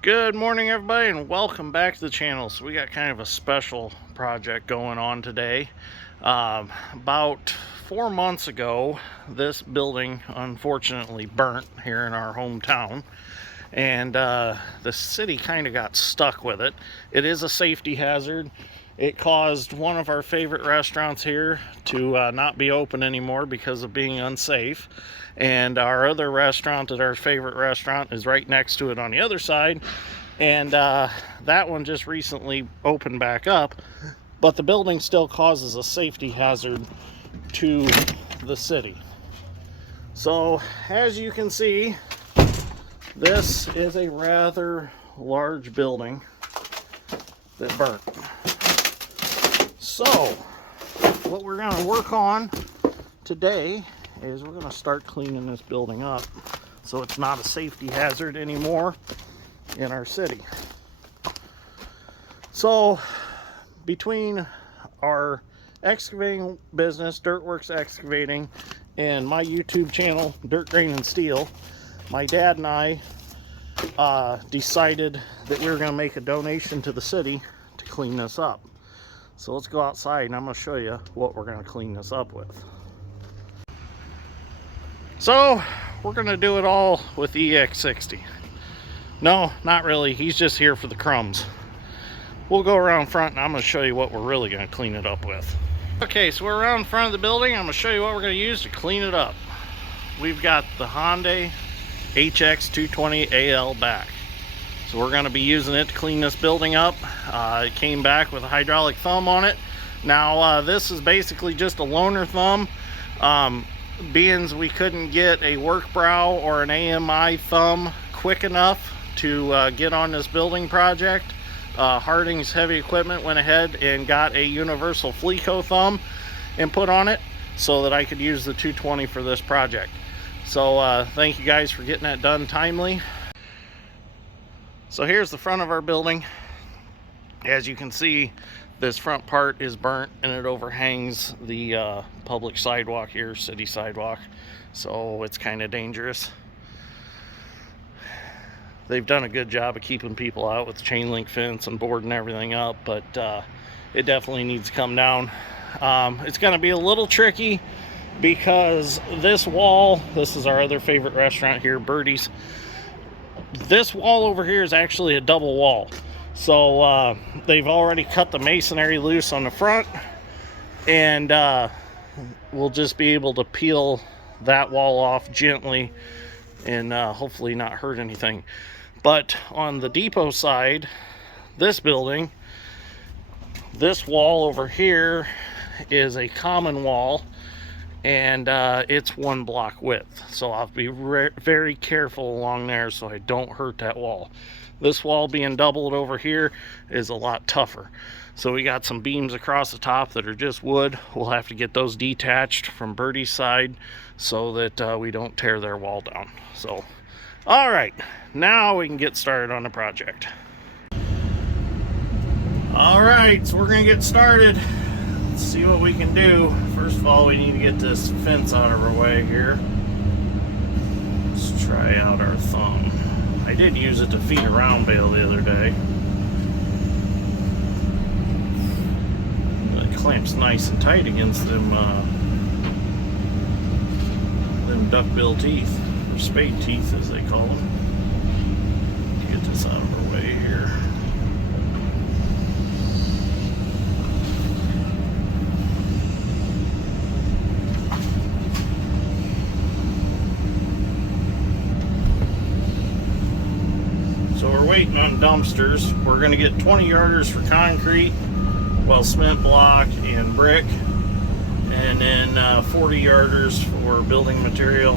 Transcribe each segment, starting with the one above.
Good morning, everybody, and welcome back to the channel. So we got kind of a special project going on today. About 4 months ago, this building unfortunately burnt here in our hometown, and the city kind of got stuck with it. It is a safety hazard. It caused one of our favorite restaurants here to not be open anymore because of being unsafe. And our other restaurant, our favorite restaurant, is right next to it on the other side. And that one just recently opened back up. But the building still causes a safety hazard to the city. So, as you can see, this is a rather large building that burnt. So, what we're going to work on today is we're going to start cleaning this building up so it's not a safety hazard anymore in our city. So, between our excavating business, Dirtworks Excavating, and my YouTube channel, Dirt, Grain, and Steel, my dad and I decided that we were going to make a donation to the city to clean this up. So let's go outside and I'm going to show you what we're going to clean this up with. So we're going to do it all with EX60. No, not really. He's just here for the crumbs. We'll go around front and I'm going to show you what we're really going to clean it up with. Okay, so we're around front of the building. I'm going to show you what we're going to use to clean it up. We've got the Hyundai HX220AL back. So we're going to be using it to clean this building up. It came back with a hydraulic thumb on it. Now this is basically just a loaner thumb. Being we couldn't get a work brow or an AMI thumb quick enough to get on this building project, Harding's Heavy Equipment went ahead and got a universal Fleco thumb and put on it so that I could use the 220 for this project. So thank you guys for getting that done timely. So here's the front of our building. As you can see, this front part is burnt and it overhangs the public sidewalk here, city sidewalk. So it's kind of dangerous. They've done a good job of keeping people out with the chain link fence and boarding everything up, but it definitely needs to come down. It's going to be a little tricky because this wall, this is our other favorite restaurant here, Birdie's. This wall over here is actually a double wall. So they've already cut the masonry loose on the front, and we'll just be able to peel that wall off gently and hopefully not hurt anything. But on the depot side, this building, this wall over here is a common wall, and it's 1 block width. So I'll be very careful along there so I don't hurt that wall. This wall being doubled over here is a lot tougher. So we got some beams across the top that are just wood. We'll have to get those detached from Birdie's side so that we don't tear their wall down. So, all right, now we can get started on the project. All right, so we're gonna get started. Let's see what we can do. First of all, we need to get this fence out of our way here. Let's try out our thumb. I did use it to feed a round bale the other day. It clamps nice and tight against them duckbill teeth, or spade teeth as they call them. Get this out of our way here. So we're waiting on dumpsters. We're going to get 20 yarders for concrete, well, cement block and brick, and then 40 yarders for building material.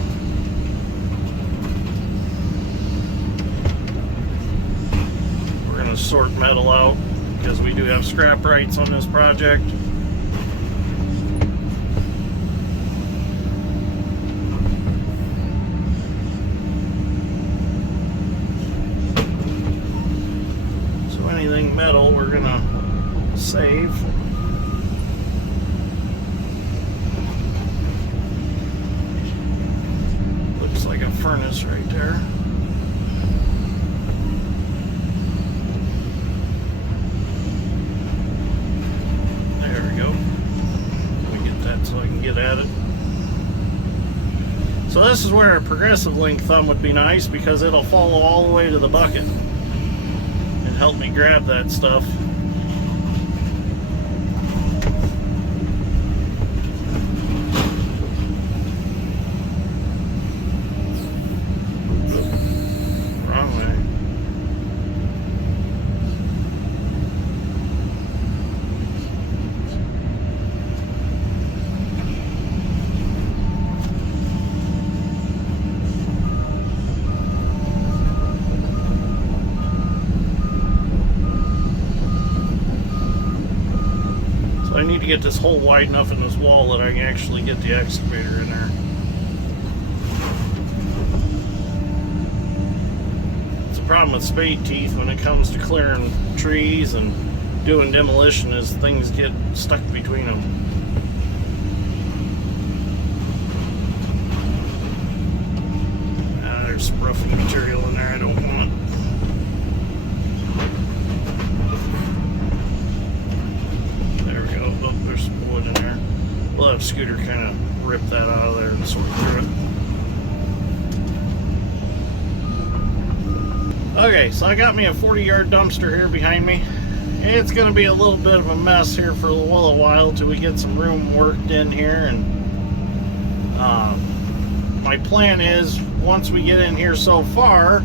We're going to sort metal out because we do have scrap rights on this project. Metal we're gonna save. Looks like a furnace right there. So this is where a progressive link thumb would be nice, because it'll follow all the way to the bucket and help me grab that stuff. I need to get this hole wide enough in this wall that I can actually get the excavator in there. It's a problem with spade teeth when it comes to clearing trees and doing demolition, is things get stuck between them. There's some roughing material in there I don't want. There's some wood in there. We'll have Scooter kind of rip that out of there and sort through it. Okay, so I got me a 40-yard dumpster here behind me. It's going to be a little bit of a mess here for a little while till we get some room worked in here. And my plan is, once we get in here so far,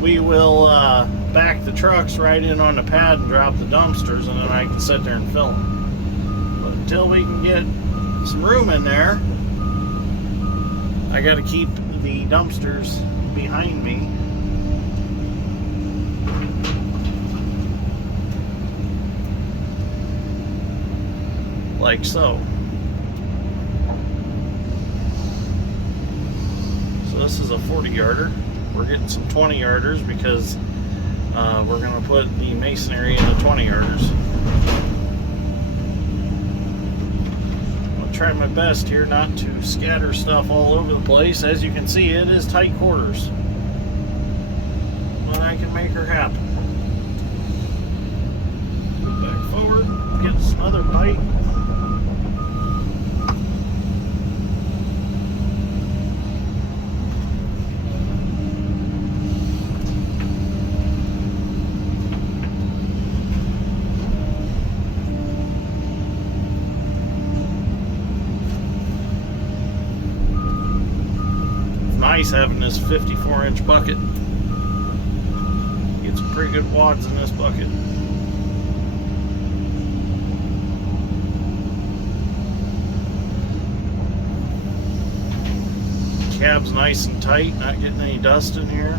we will back the trucks right in on the pad and drop the dumpsters, and then I can sit there and fill them. Until we can get some room in there, I got to keep the dumpsters behind me. Like so. So this is a 40-yarder. We're getting some 20-yarders because we're going to put the masonry in the 20-yarders. Try my best here not to scatter stuff all over the place. As you can see, it is tight quarters, but I can make her happen. Go back forward, get us another bite. Nice having this 54-inch bucket. Get some pretty good wads in this bucket. Cab's nice and tight, not getting any dust in here.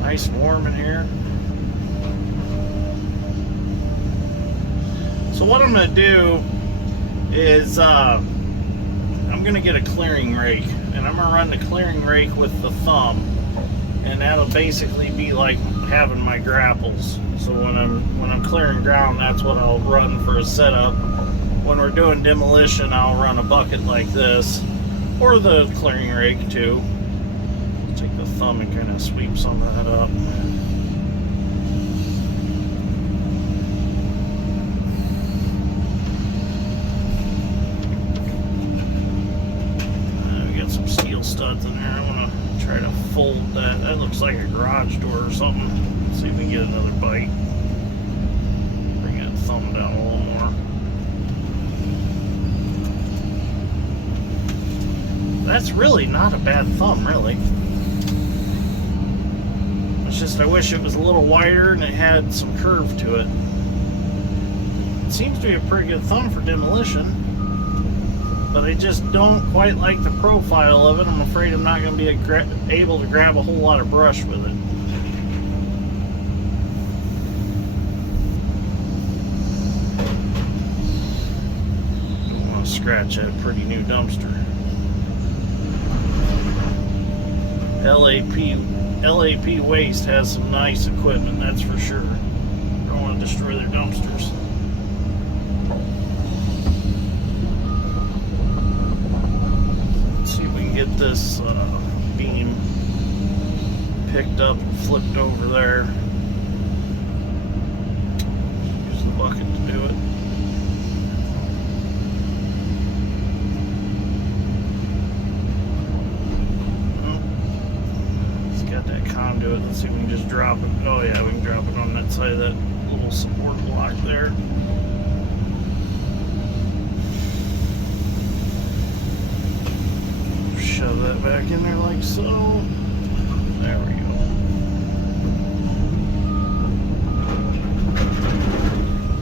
Nice and warm in here. So what I'm going to do is I'm going to get a clearing rake. And I'm going to run the clearing rake with the thumb, and that'll basically be like having my grapples. So when I'm clearing ground, that's what I'll run for a setup. When we're doing demolition, I'll run a bucket like this, or the clearing rake too. Take the thumb and kind of sweep some of that up. Studs in there. I want to try to fold that. That looks like a garage door or something. Let's see if we can get another bite. Bring that thumb down a little more. That's really not a bad thumb, really. It's just I wish it was a little wider and it had some curve to it. It seems to be a pretty good thumb for demolition, but I just don't quite like the profile of it. I'm afraid I'm not going to be able to grab a whole lot of brush with it. Don't want to scratch that pretty new dumpster. LAP Waste has some nice equipment, that's for sure. Don't want to destroy their dumpsters. Get this beam picked up and flipped over there. Use the bucket to do it. got that conduit. Let's see if we can just drop it. Oh yeah, we can drop it on that side of that little support block there. Shove that back in there like so. There we go.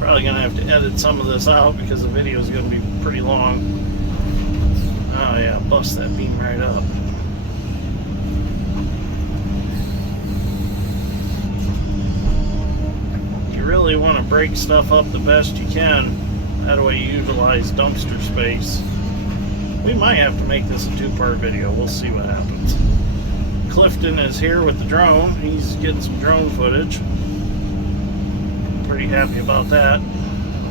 Probably gonna have to edit some of this out because the video is gonna be pretty long. Oh yeah, bust that beam right up. You really want to break stuff up the best you can. That way you utilize dumpster space. We might have to make this a two-part video. We'll see what happens. Clifton is here with the drone. He's getting some drone footage. Pretty happy about that.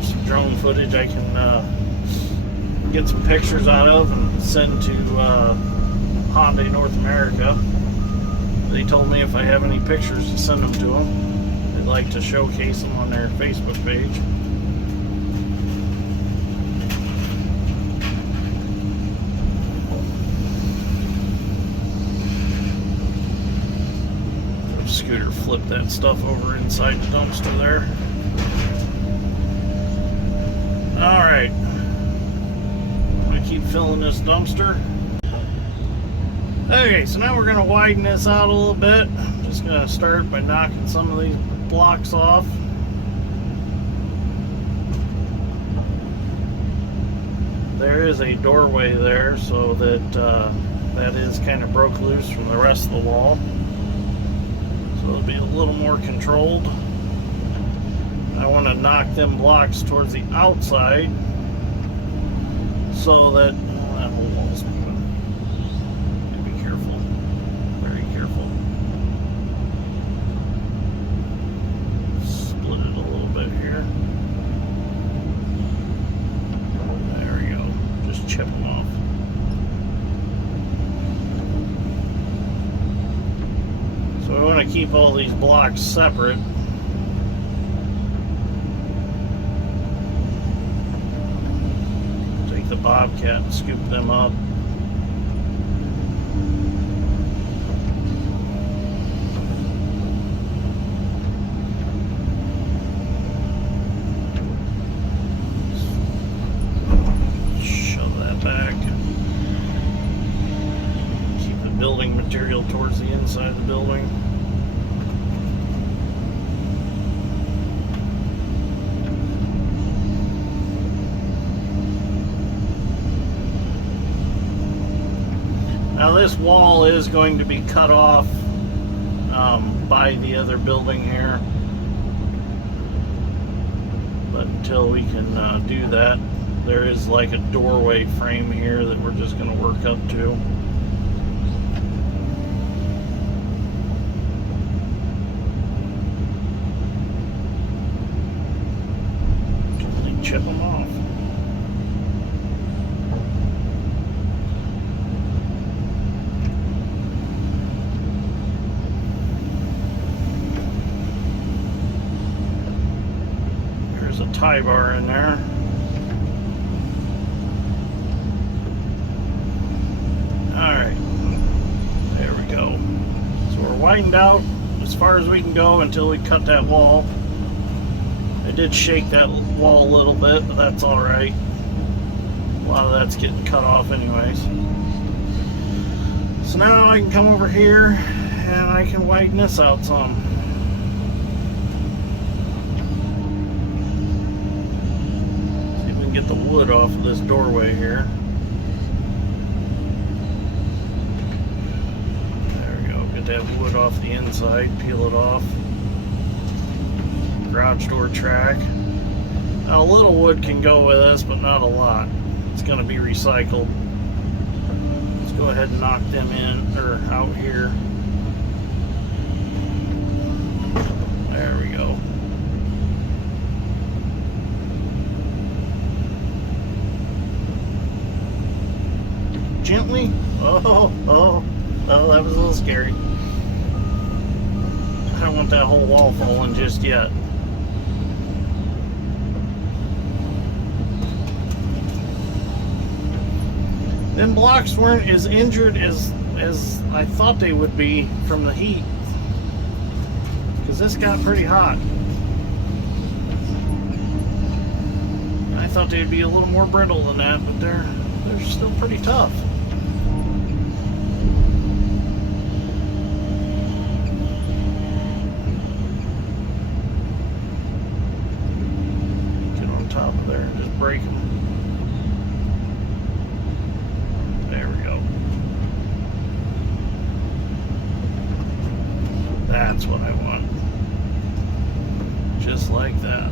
Some drone footage I can get some pictures out of and send to Hyundai North America. They told me if I have any pictures to send them to them. They'd like to showcase them on their Facebook page. Scooter flip that stuff over inside the dumpster there. Alright, I'm going to keep filling this dumpster. Okay, so now we're going to widen this out a little bit. I'm just going to start by knocking some of these blocks off. There is a doorway there, so that that is kind of broke loose from the rest of the wall. So it'll be a little more controlled. I want to knock them blocks towards the outside so that that whole wall's moving. Be careful, very careful. Split it a little bit here. There we go. Just chip them off. So we want to keep all these blocks separate. Take the Bobcat and scoop them up. Shove that back. Keep the building material towards the inside of the building. Now this wall is going to be cut off by the other building here, but until we can do that, there is like a doorway frame here that we're just going to work up to. Gently chip them off. A tie bar in there. Alright, there we go. So we're widened out as far as we can go until we cut that wall. I did shake that wall a little bit, but that's alright. A lot of that's getting cut off anyways. So now I can come over here and I can widen this out some. Get the wood off of this doorway here. There we go. Get that wood off the inside, peel it off. Garage door track. Now a little wood can go with this, but not a lot. It's going to be recycled. Let's go ahead and knock them in, or out here. There we go. Gently. Oh, that was a little scary. I don't want that whole wall falling just yet. Them blocks weren't as injured as as I thought they would be from the heat, because this got pretty hot. I thought they'd be a little more brittle than that, but they're still pretty tough. Get on top of there and just break them. There we go. That's what I want. Just like that.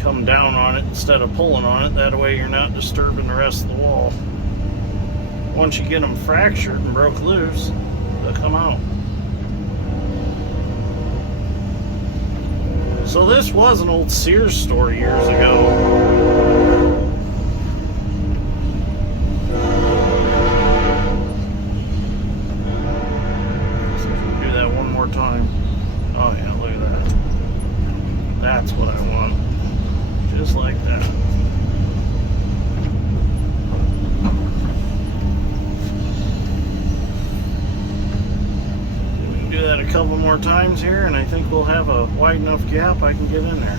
Come down on it instead of pulling on it. That way you're not disturbing the rest of the wall. Once you get them fractured and broke loose, they'll come out. So this was an old Sears store years ago. See if we can do that one more time. Oh yeah, look at that. That's what I want. Just like that. We can do that a couple more times here, and I think we'll have a wide enough gap I can get in there.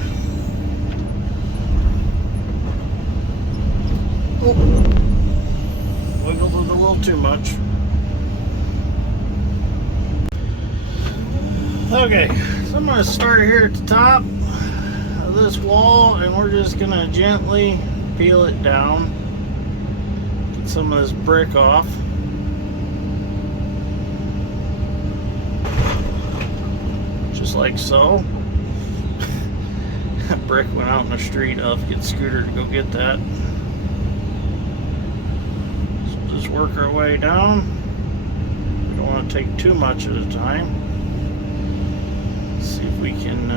Oh. Wiggled it a little too much. Okay, so I'm going to start here at the top this wall, and we're just gonna gently peel it down, get some of this brick off. Just like so. Brick went out in the street. I'll have to get Scooter to go get that. So just work our way down. We don't want to take too much at a time. Let's see if we can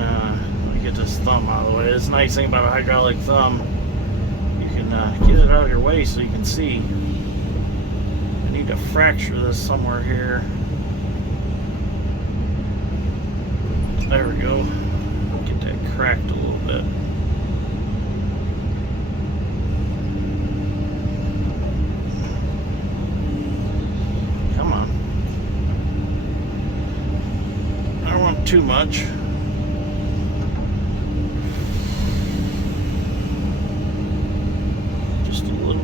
get this thumb out of the way. It's a nice thing about a hydraulic thumb. You can get it out of your way so you can see. I need to fracture this somewhere here. There we go. Get that cracked a little bit. Come on. I don't want too much.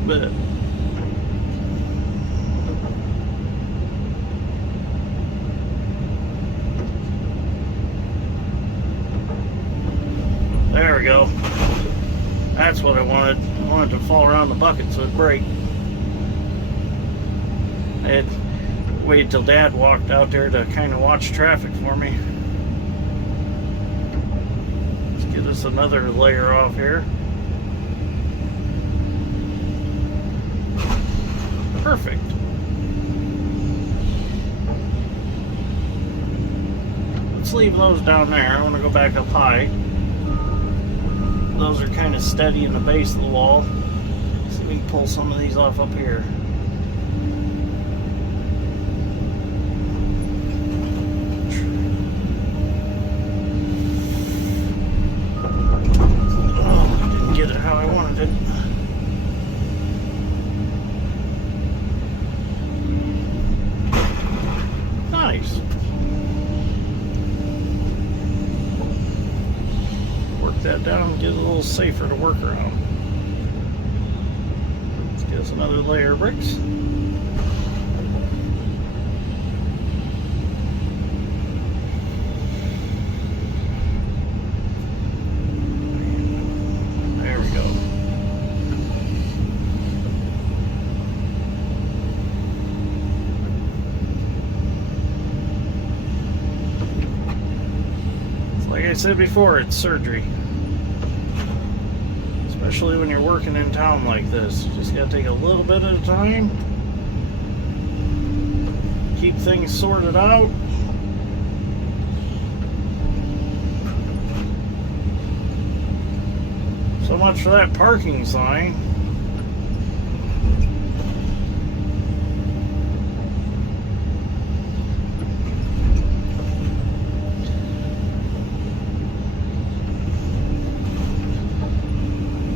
Bit. There we go. That's what I wanted. I wanted to fall around the bucket so it'd break. I had waited till Dad walked out there to kind of watch traffic for me. Let's get us another layer off here. Perfect. Let's leave those down there. I want to go back up high. Those are kind of steady in the base of the wall. See if we can pull some of these off up here. Oh, didn't get it how I wanted it. Nice. Work that down and get it a little safer to work around. Let's get us another layer of bricks. There we go. Like I said before, it's surgery. Especially when you're working in town like this. You just gotta take a little bit at a time. Keep things sorted out. So much for that parking sign.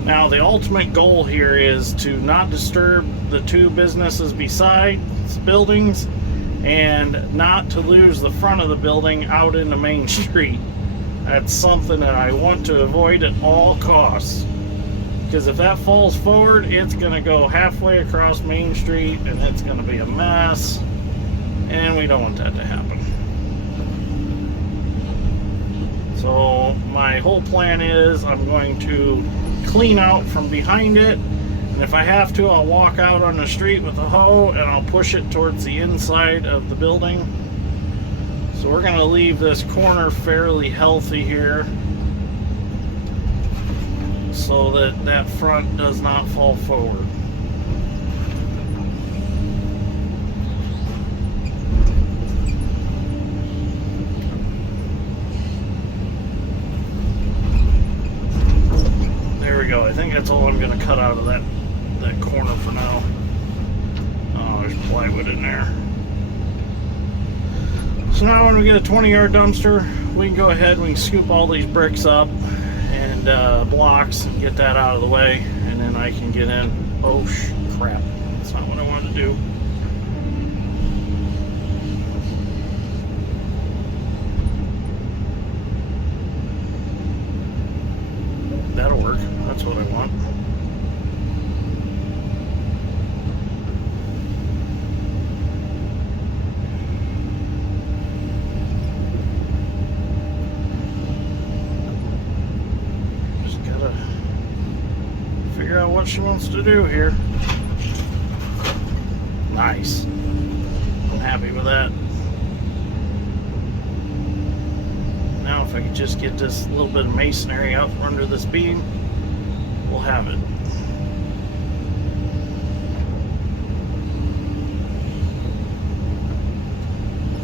Now Now the ultimate goal here is to not disturb the two businesses beside buildings and not to lose the front of the building out into Main Street. That's something that I want to avoid at all costs. Because if that falls forward, it's going to go halfway across Main Street and it's going to be a mess. And we don't want that to happen. So my whole plan is I'm going to clean out from behind it. And if I have to, I'll walk out on the street with a hoe and I'll push it towards the inside of the building. So we're going to leave this corner fairly healthy here, so that that front does not fall forward. There we go. I think that's all I'm going to cut out of that corner for now. Oh, there's plywood in there. So now when we get a 20-yard dumpster, we can go ahead and we can scoop all these bricks up and blocks and get that out of the way, and then I can get in. Oh crap, that's not what I wanted to do. That'll work, that's what I want. Figure out what she wants to do here. Nice. I'm happy with that. Now if I could just get this little bit of masonry out from under this beam, we'll have it.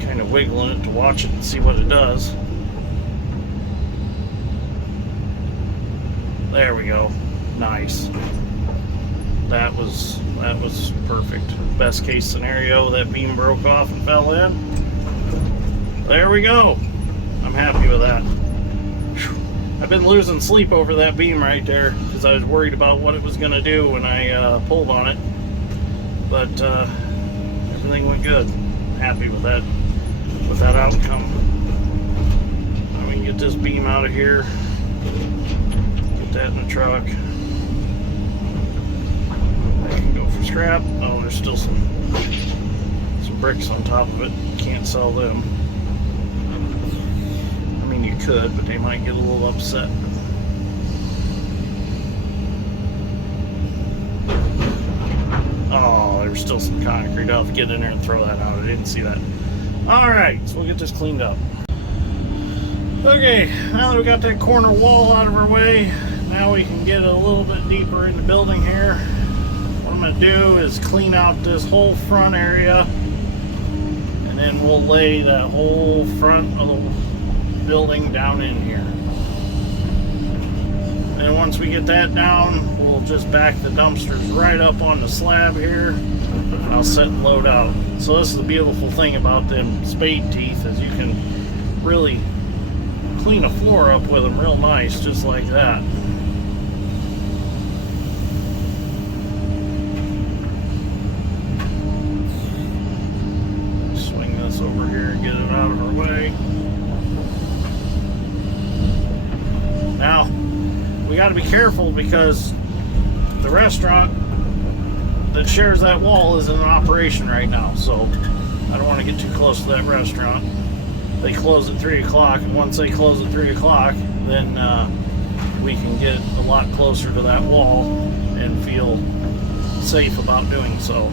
Kind of wiggling it to watch it and see what it does. There we go. Nice. That was perfect. Best case scenario, that beam broke off and fell in. There we go. I'm happy with that. I've been losing sleep over that beam right there because I was worried about what it was going to do when I pulled on it. But everything went good. Happy with that outcome. Now we can get this beam out of here. Get that in the truck. I can go for scrap. Oh, there's still some bricks on top of it. Can't sell them. I mean, you could, but they might get a little upset. Oh, there's still some concrete. I'll have to get in there and throw that out. I didn't see that. Alright, so we'll get this cleaned up. Okay, now that we got that corner wall out of our way, now we can get a little bit deeper in the building here. What I'm going to do is clean out this whole front area, and then we'll lay that whole front of the building down in here. And once we get that down, we'll just back the dumpsters right up on the slab here. I'll set and load out. So this is the beautiful thing about them spade teeth, is you can really clean a floor up with them real nice, just like that. Swing this over here and get it out of our way. Now, we got to be careful because the restaurant that shares that wall is in operation right now, so I don't want to get too close to that restaurant. They close at 3 o'clock, and once they close at 3 o'clock, then we can get a lot closer to that wall and feel safe about doing so.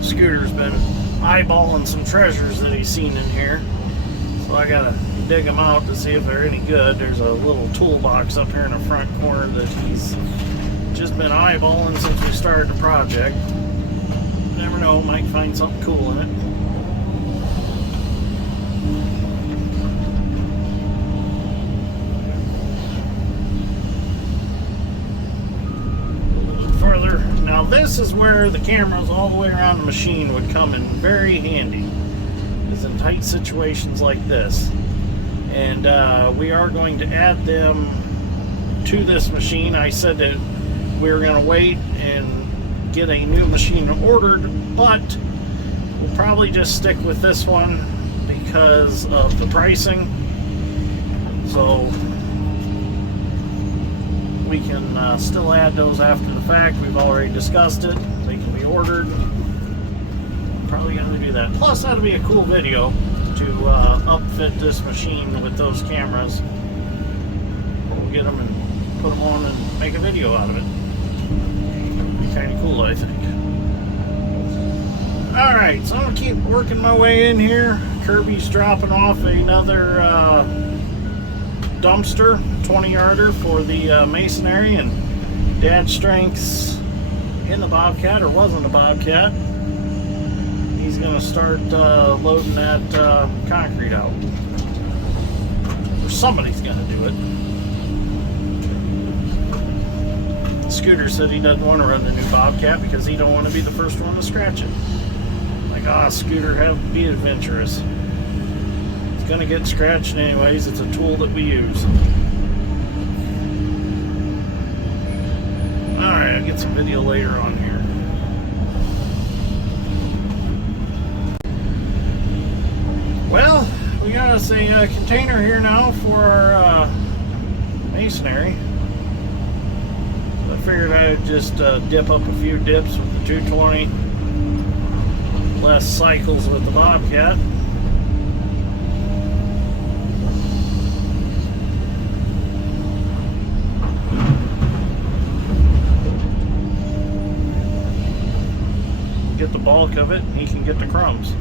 Scooter's been eyeballing some treasures that he's seen in here, so I gotta dig them out to see if they're any good. There's a little toolbox up here in the front corner that he's just been eyeballing since we started the project. Never know, might find something cool in it. Further. Now this is where the cameras all the way around the machine would come in very handy, is in tight situations like this. And we are going to add them to this machine. I said that we were going to wait and get a new machine ordered, but we'll probably just stick with this one because of the pricing. So we can still add those after the fact. We've already discussed it. They can be ordered. Probably going to do that. Plus, that'll be a cool video to upfit this machine with those cameras. We'll get them and put them on and make a video out of it. Be kind of cool, I think. Alright, so I'm going to keep working my way in here. Kirby's dropping off another dumpster, 20-yarder for the masonry, and Dad's strength's in the Bobcat, or was in the Bobcat. He's going to start loading that concrete out. Or somebody's going to do it. Scooter said he doesn't want to run the new Bobcat because he don't want to be the first one to scratch it. Like, Scooter, be adventurous. It's going to get scratched anyways. It's a tool that we use. Alright, I'll get some video later on here. Well, we got us a container here now for our masonry. So I figured I'd just dip up a few dips with the 220. Less cycles with the Bobcat. Get the bulk of it, and he can get the crumbs.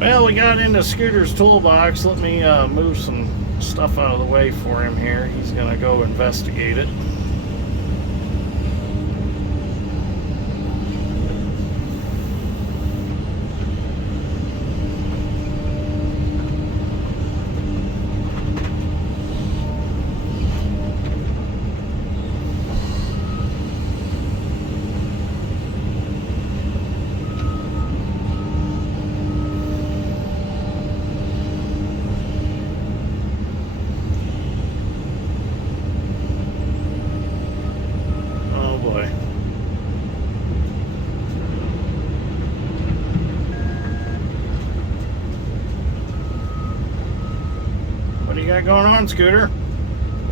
Well, we got into Scooter's toolbox. Let me move some stuff out of the way for him here. He's going to go investigate it. Got going on, Scooter? A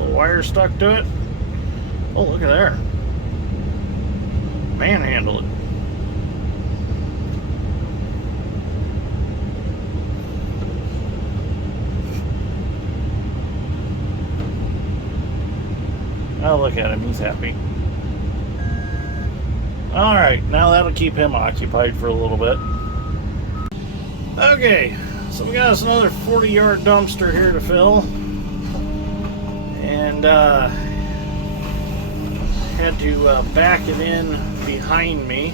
little wire stuck to it. Oh, look at there. Manhandle it. Oh, look at him. He's happy. Alright, now that'll keep him occupied for a little bit. Okay. So we got us another 40-yard dumpster here to fill, and had to back it in behind me.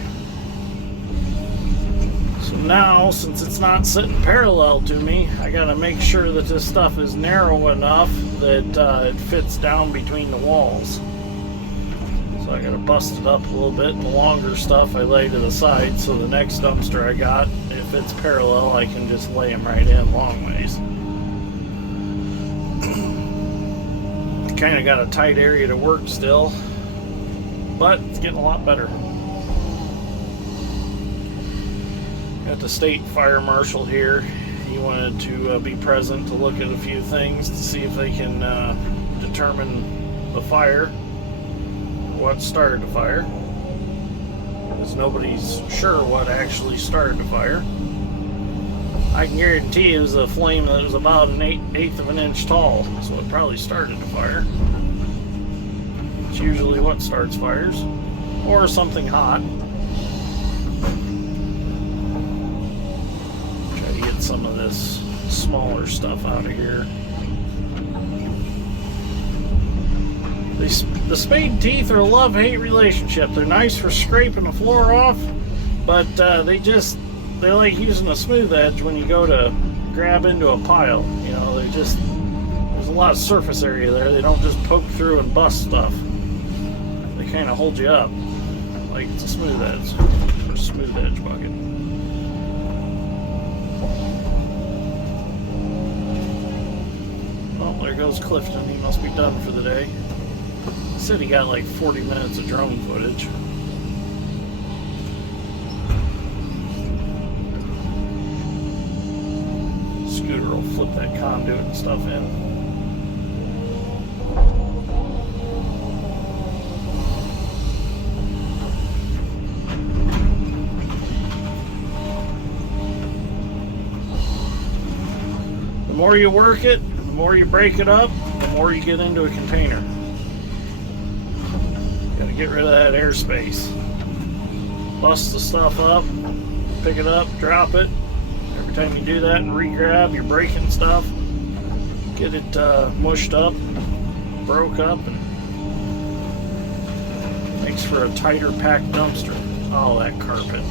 So now, since it's not sitting parallel to me, I got to make sure that this stuff is narrow enough that it fits down between the walls. So I got to bust it up a little bit, and the longer stuff I lay to the side, so the next dumpster I got, if it's parallel, I can just lay them right in long ways. Kind of got a tight area to work still, but it's getting a lot better. Got the state fire marshal here. He wanted to be present to look at a few things to see if they can determine the fire, what started the fire, because nobody's sure what actually started the fire. I can guarantee it was a flame that was about an eighth of an inch tall, so it probably started the fire. It's usually what starts fires, or something hot. Try to get some of this smaller stuff out of here. The spade teeth are a love-hate relationship. They're nice for scraping the floor off, but they're like using a smooth edge when you go to grab into a pile. You know, there's a lot of surface area there. They don't just poke through and bust stuff. They kind of hold you up like it's a smooth edge or smooth edge bucket. Oh, there goes Clifton. He must be done for the day. He said he got like 40 minutes of drone footage. Scooter will flip that conduit and stuff in. The more you work it, the more you break it up, the more you get into a container. Gotta get rid of that airspace. Bust the stuff up, pick it up, drop it. Every time you do that and re-grab, you're breaking stuff. Get it mushed up, broke up, and makes for a tighter packed dumpster. Oh, that carpet.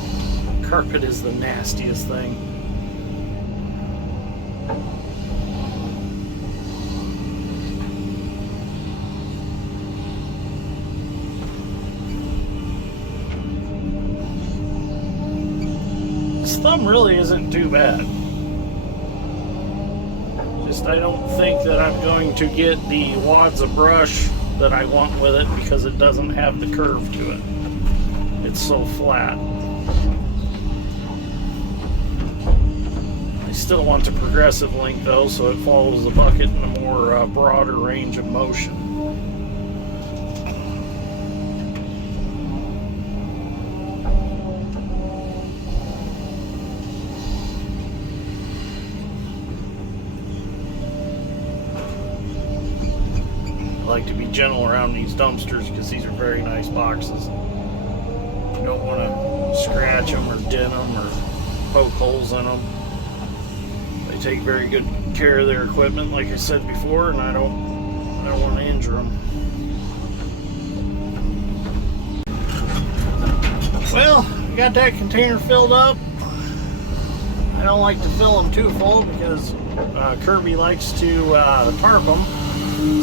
Carpet is the nastiest thing. Thumb really isn't too bad. Just I don't think that I'm going to get the wads of brush that I want with it because it doesn't have the curve to it. It's so flat. I still want the progressive link though, so it follows the bucket in a more broader range of motion. I like to be gentle around these dumpsters because these are very nice boxes. You don't want to scratch them or dent them or poke holes in them. They take very good care of their equipment, like I said before, and I don't want to injure them. Well, we got that container filled up. I don't like to fill them too full because Kirby likes to tarp them.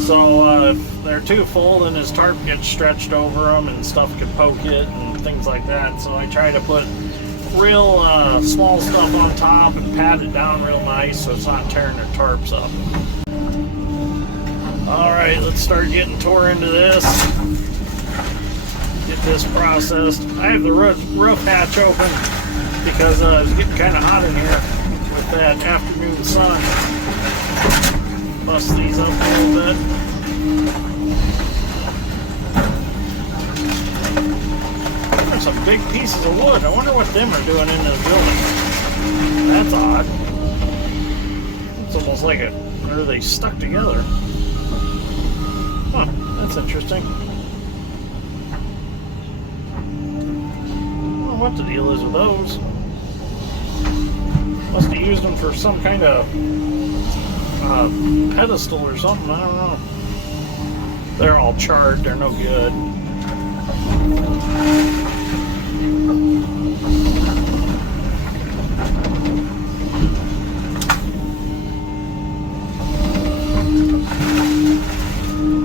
So if they're too full, then his tarp gets stretched over them and stuff could poke it and things like that. So I try to put real small stuff on top and pat it down real nice so it's not tearing their tarps up. Alright, let's start getting tore into this. Get this processed. I have the roof hatch open because it's getting kind of hot in here with that afternoon sun. Bust these up a little bit. There's some big pieces of wood. I wonder what them are doing in the building. That's odd. It's almost like or are they stuck together? Huh, that's interesting. I don't know what the deal is with those. Must have used them for some kind of pedestal or something, I don't know. They're all charred, they're no good.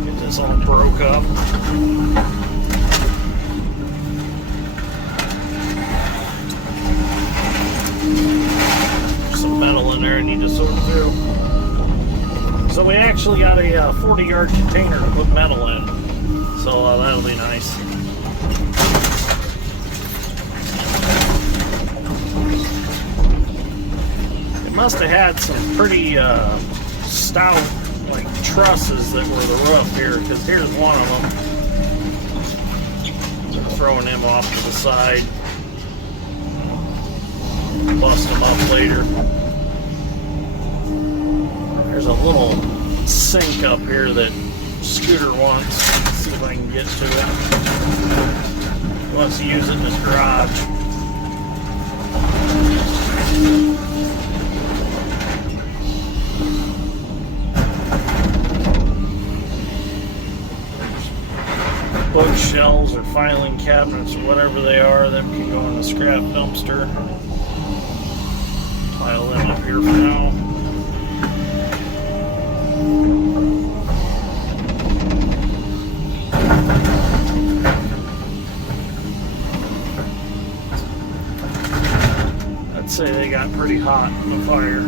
Get this all broke up. There's some metal in there I need to sort through. So we actually got a 40-yard container to put metal in, so that'll be nice. must have had some pretty stout, like, trusses that were the roof here, because here's one of them. Throwing him off to the side. Bust him up later. There's a little sink up here that Scooter wants. Let's see if I can get to it. He wants to use it in his garage. Bookshelves or filing cabinets or whatever they are, them can go in the scrap dumpster. Pile them up here for now. I'd say they got pretty hot in the fire.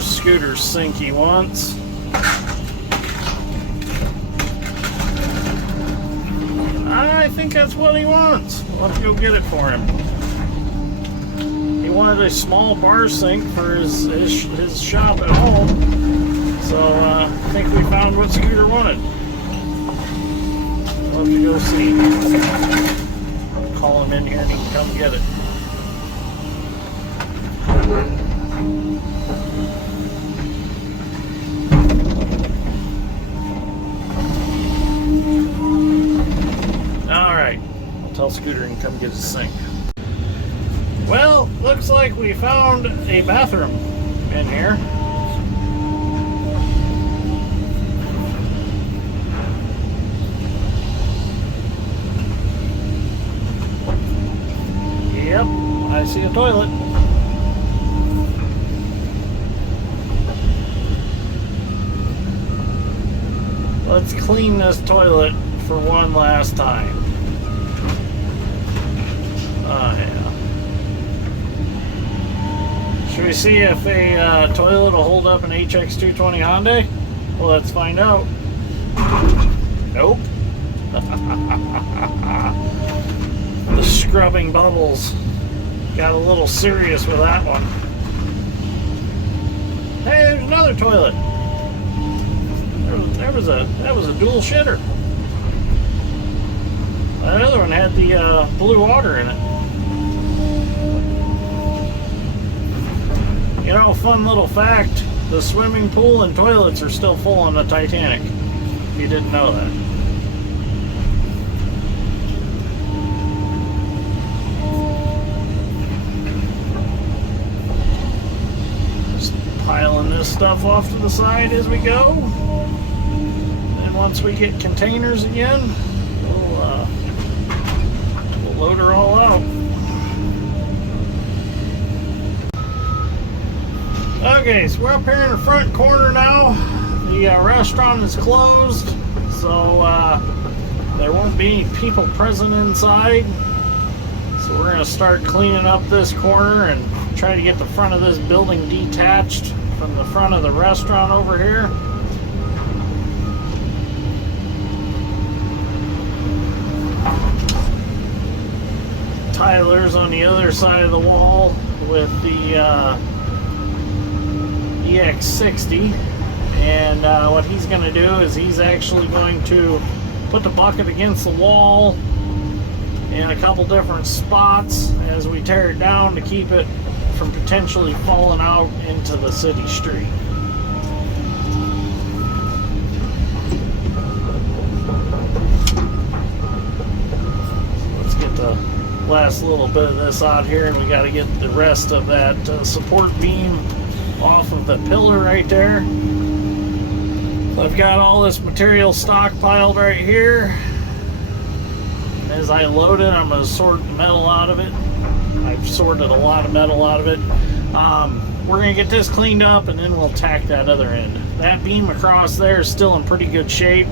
Scooter's sink he wants. I think that's what he wants. We'll have to go get it for him. He wanted a small bar sink for his shop at home. So I think we found what Scooter wanted. We'll have to go see. I'll call him in here and he can come get it. Tell Scooter and come get his sink. Well, looks like we found a bathroom in here. Yep, I see a toilet. Let's clean this toilet for one last time. Oh, yeah. Should we see if a toilet will hold up an HX220 Hyundai? Well, let's find out. Nope. The scrubbing bubbles got a little serious with that one. Hey, there's another toilet. That was a dual shitter. That other one had the blue water in it. You know, fun little fact, the swimming pool and toilets are still full on the Titanic. If you didn't know that. Just piling this stuff off to the side as we go. And once we get containers again, we'll load her all out. Okay, so we're up here in the front corner now. The restaurant is closed, so there won't be any people present inside. So we're going to start cleaning up this corner and try to get the front of this building detached from the front of the restaurant over here. Tyler's on the other side of the wall with the EX60, and what he's going to do is he's actually going to put the bucket against the wall in a couple different spots as we tear it down to keep it from potentially falling out into the city street. Let's get the last little bit of this out here, and we got to get the rest of that support beam off of the pillar right there. So I've got all this material stockpiled right here. As I load it, I'm going to sort the metal out of it. I've sorted a lot of metal out of it. We're going to get this cleaned up and then we'll tack that other end. That beam across there is still in pretty good shape.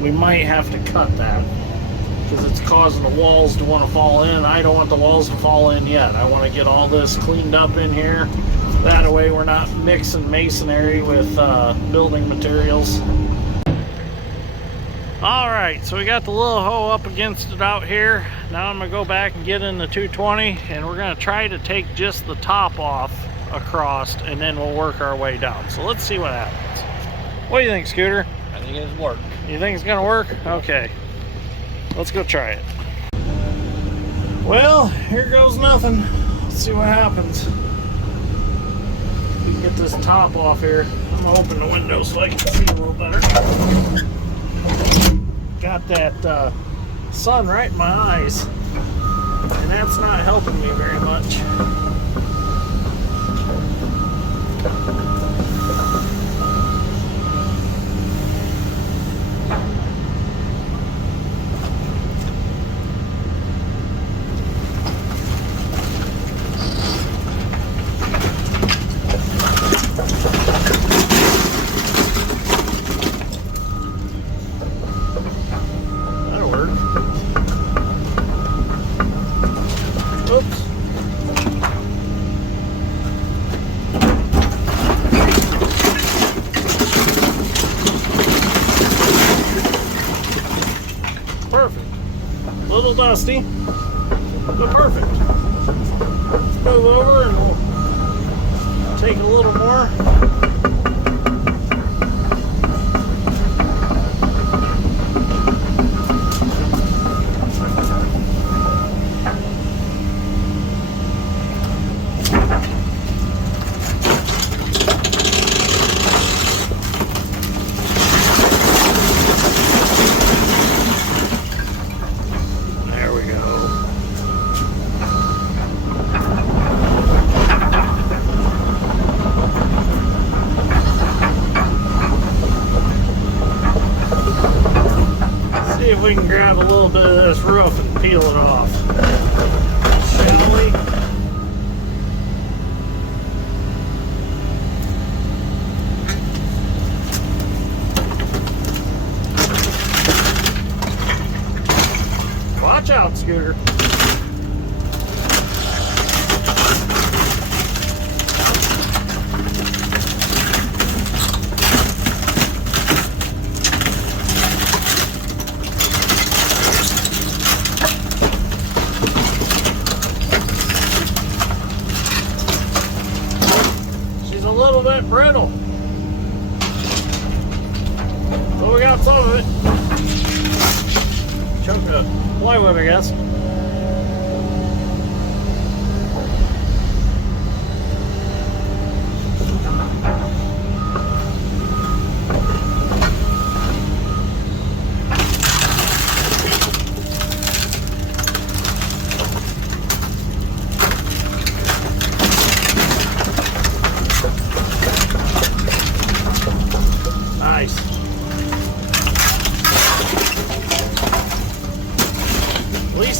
We might have to cut that because it's causing the walls to want to fall in. I don't want the walls to fall in yet. I want to get all this cleaned up in here. That way we're not mixing masonry with building materials. Alright, so we got the little hoe up against it out here. Now I'm going to go back and get in the 220 and we're going to try to take just the top off across and then we'll work our way down. So let's see what happens. What do you think, Scooter? I think it'll work. You think it's going to work? Okay. Let's go try it. Well, here goes nothing. Let's see what happens. We can get this top off here. I'm going to open the window so I can see a little better. Got that sun right in my eyes, and that's not helping me very much. Dusty, but perfect. Let's move over and we'll take a little more. We can grab a little bit of this roof and peel it off, shall we? Watch out, Scooter. Brittle. Well, we got some of it. Chunk of plywood, I guess.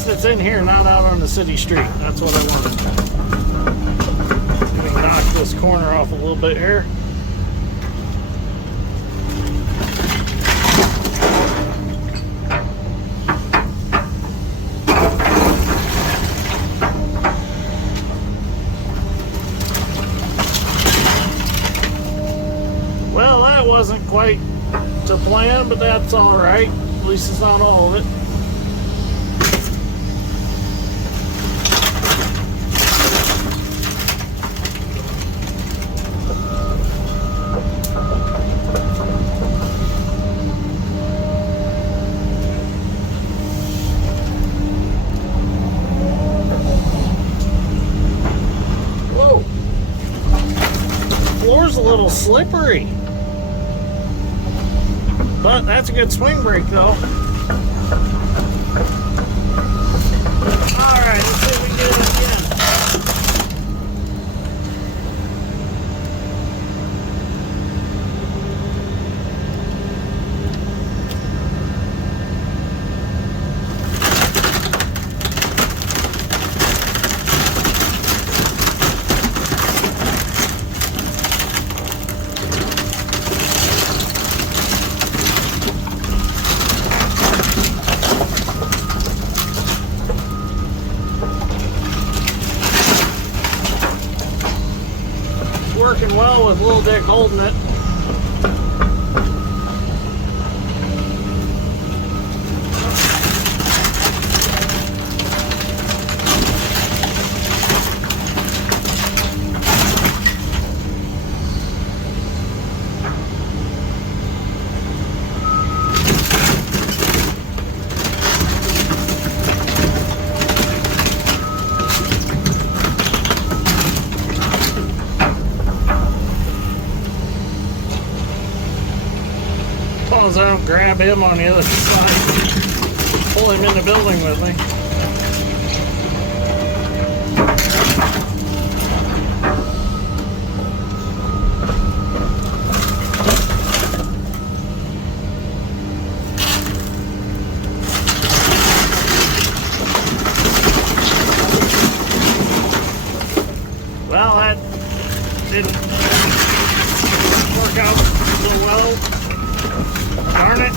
It's in here, not out on the city street. That's what I wanted. We can knock this corner off a little bit here. Well, that wasn't quite to plan, but that's all right. At least it's not all of it. A little slippery, but that's a good swing brake though. Alright, let's see if we can get it again. go with Little Dick holding it. I don't grab him on the other side, pull him in the building with me. Well, that didn't work out so well. Darn it.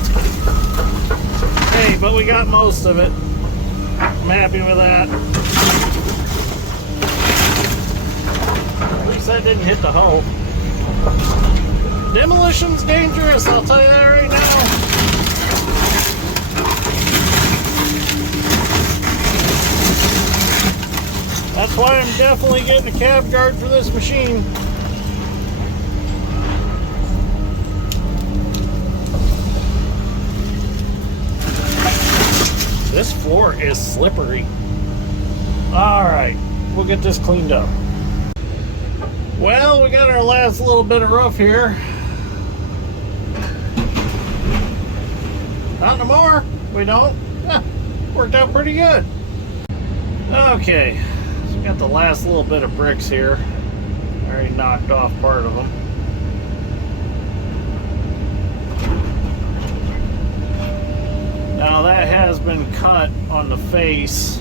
Hey, but we got most of it. I'm happy with that. At least that didn't hit the hull. Demolition's dangerous, I'll tell you that right now. That's why I'm definitely getting a cab guard for this machine. This floor is slippery. Alright, we'll get this cleaned up. Well, we got our last little bit of roof here. Not no more. We don't. Yeah, worked out pretty good. Okay, so we got the last little bit of bricks here. I already knocked off part of them. Now that has been cut on the face,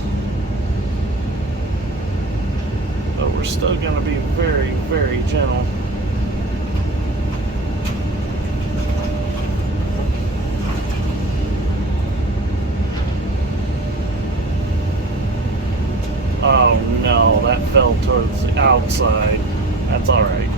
but we're still going to be very, very gentle. Oh no, that fell towards the outside. That's all right.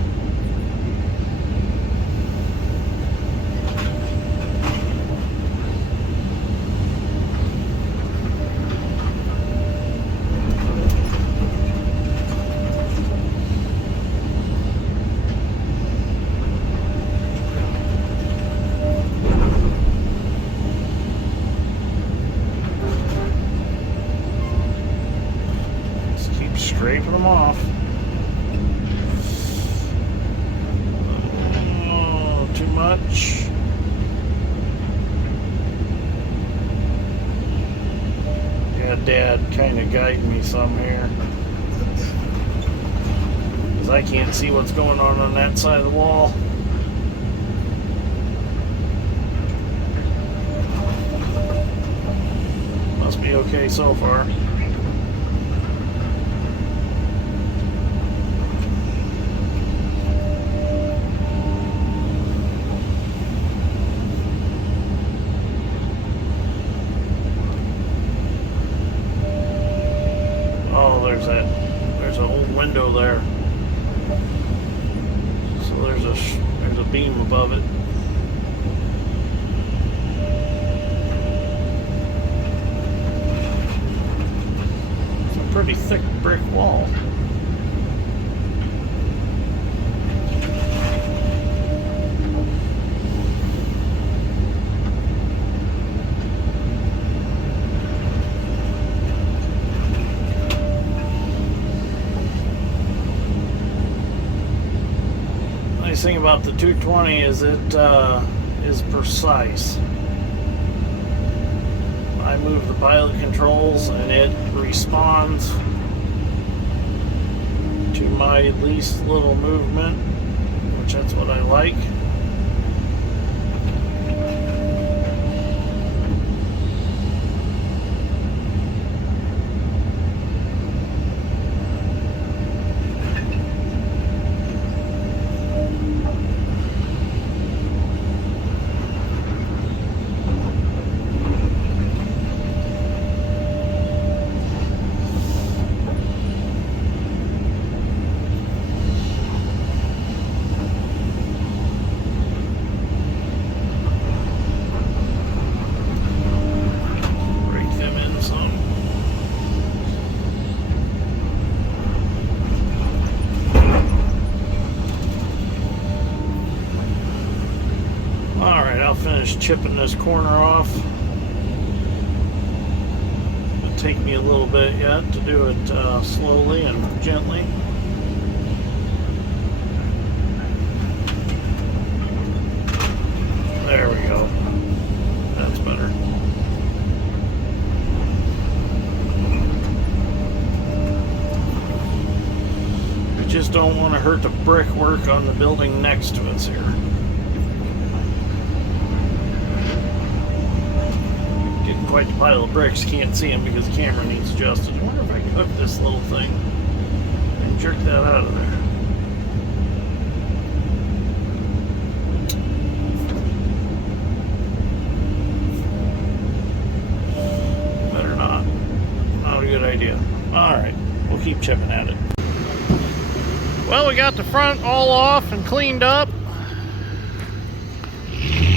Scraping them off. Oh, too much. Yeah, Dad kind of guiding me some here, because I can't see what's going on that side of the wall. Must be okay so far. There's a whole window there. So there's a beam above it. It's a pretty thick brick wall. Nice thing about the 220 is it is precise. I move the pilot controls and it responds to my least little movement, which that's what I like. chipping this corner off. It'll take me a little bit yet to do it slowly and gently. There we go. That's better. We just don't want to hurt the brickwork on the building next to us here. Getting quite a pile of bricks. Can't see them because the camera needs adjusted. I wonder if I can hook this little thing and jerk that out of there. Good idea. Alright, we'll keep chipping at it. Well, we got the front all off and cleaned up.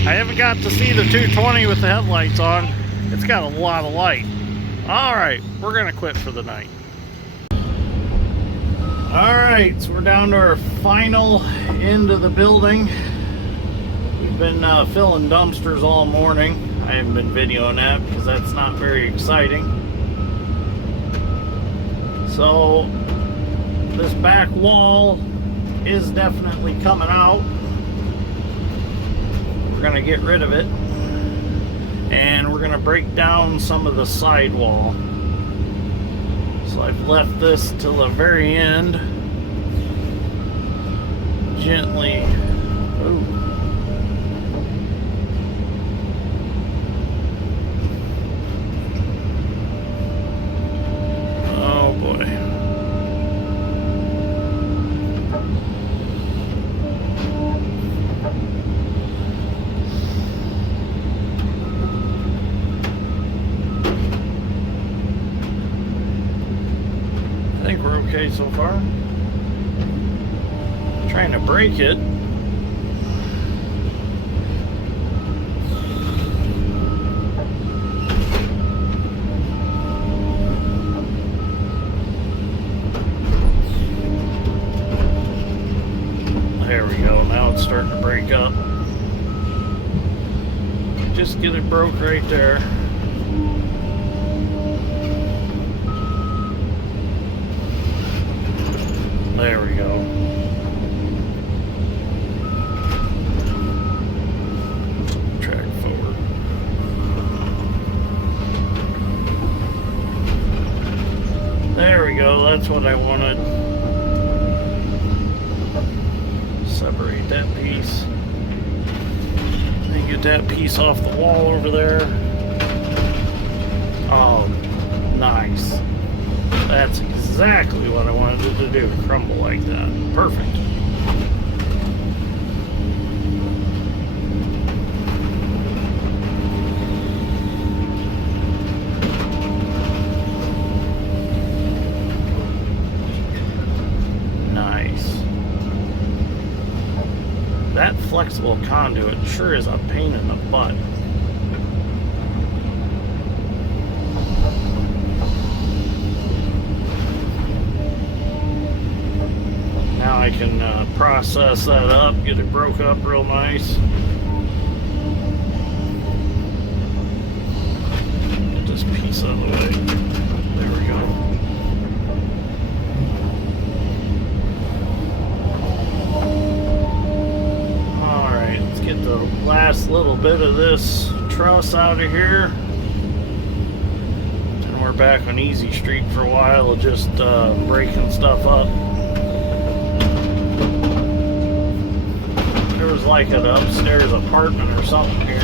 I haven't got to see the 220 with the headlights on. It's got a lot of light. Alright, we're going to quit for the night. Alright, so we're down to our final end of the building. We've been filling dumpsters all morning. I haven't been videoing that because that's not very exciting. So this back wall is definitely coming out. We're going to get rid of it. And we're going to break down some of the side wall. So I've left this till the very end. Gently. Ooh. I think we're okay so far. Trying to break it. There we go. Now it's starting to break up. Just get it broke right there. There we go. Track forward. There we go. That's what I wanted. Separate that piece. And get that piece off the wall over there. Oh, nice. That's exactly what I wanted it to do, crumble like that. Perfect. Nice. That flexible conduit sure is a pain in the butt. Now I can process that up, get it broke up real nice. Get this piece out of the way. There we go. Alright, let's get the last little bit of this truss out of here. And we're back on Easy Street for a while of just breaking stuff up. There was like an upstairs apartment or something here.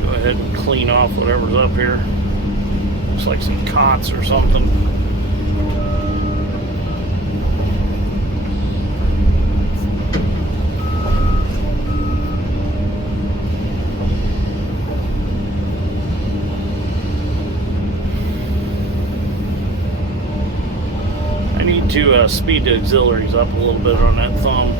Go ahead and clean off whatever's up here. Looks like some cots or something. To speed the auxiliaries up a little bit on that thumb.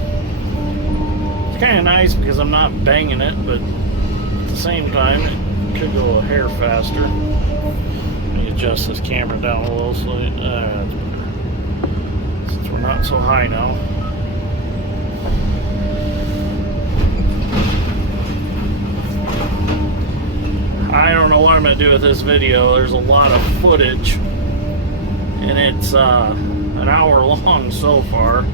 It's kind of nice because I'm not banging it, but at the same time, it could go a hair faster. Let me adjust this camera down a little so that's better. Since we're not so high now. I don't know what I'm going to do with this video. There's a lot of footage, and it's an hour long so far.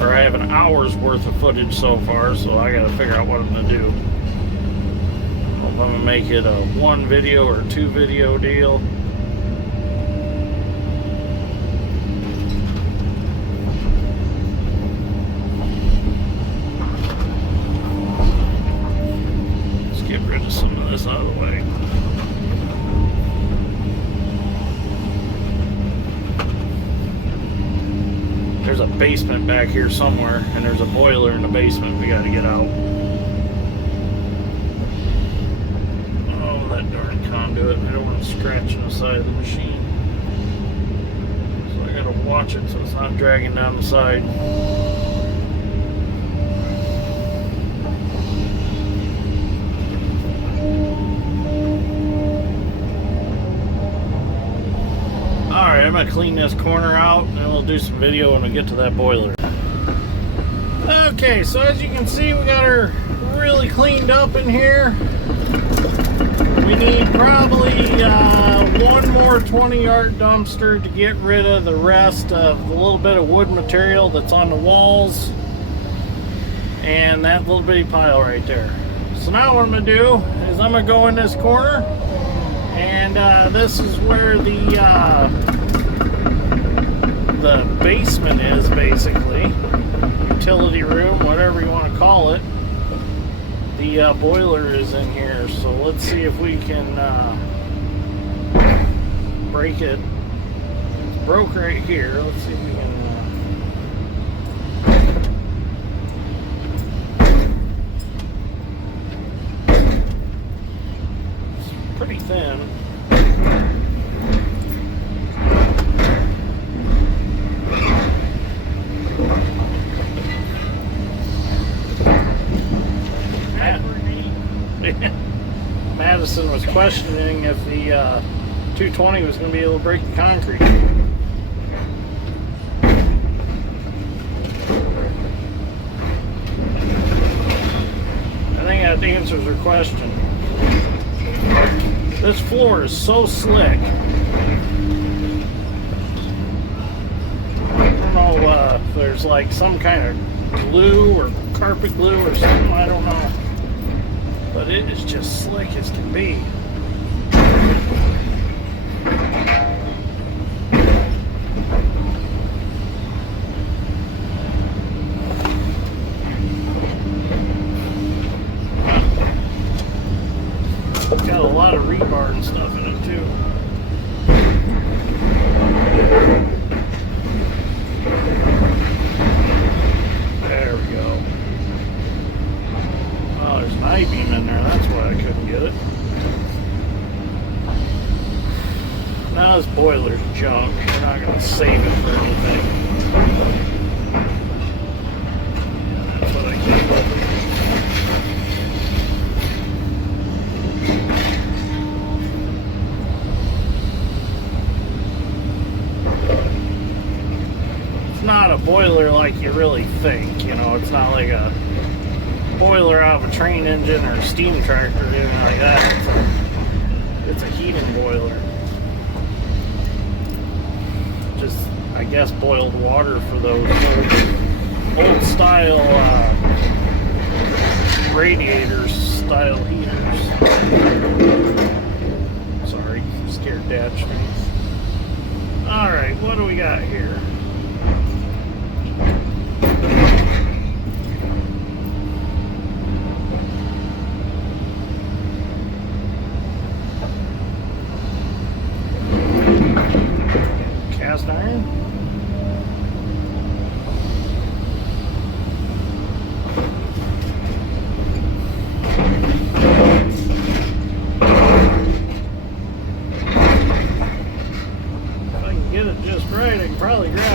Or I have an hour's worth of footage so far, so I got to figure out what I'm going to do. If I'm going to make it a 1 video or 2 video deal. Some of this out of the way. There's a basement back here somewhere, and there's a boiler in the basement we got to get out. Oh, that darn conduit. I don't want to scratch on the side of the machine. So I got to watch it so it's not dragging down the side. Alright, I'm going to clean this corner out, and then we'll do some video when we get to that boiler. Okay, so as you can see, we got her really cleaned up in here. We need probably one more 20-yard dumpster to get rid of the rest of the little bit of wood material that's on the walls and that little bitty pile right there. So now what I'm going to do is I'm going to go in this corner, and this is where the basement is, basically. Utility room, whatever you want to call it. The boiler is in here, so let's see if we can break it. It's broke right here. Let's see if we can... It's pretty thin. Madison was questioning if the 220 was going to be able to break the concrete. I think that answers her question. This floor is so slick. I don't know if there's like some kind of glue or carpet glue or something, I don't know. But it is just slick as can be. It's got a lot of rebar and stuff in it too. There we go. Oh, there's an I-beam in there. That's why I couldn't get it. Now this boiler's junk. We're not going to save it for anything. Yeah, that's what I came up with. It's not a boiler like you really think. You know, it's not like a boiler out of a train engine or a steam tractor or anything like that. It's a heating boiler. Just, I guess, boiled water for those old style radiators style heaters. Sorry, scared Dad straight. Alright, what do we got here? Cast iron? If I can get it just right, I can probably grab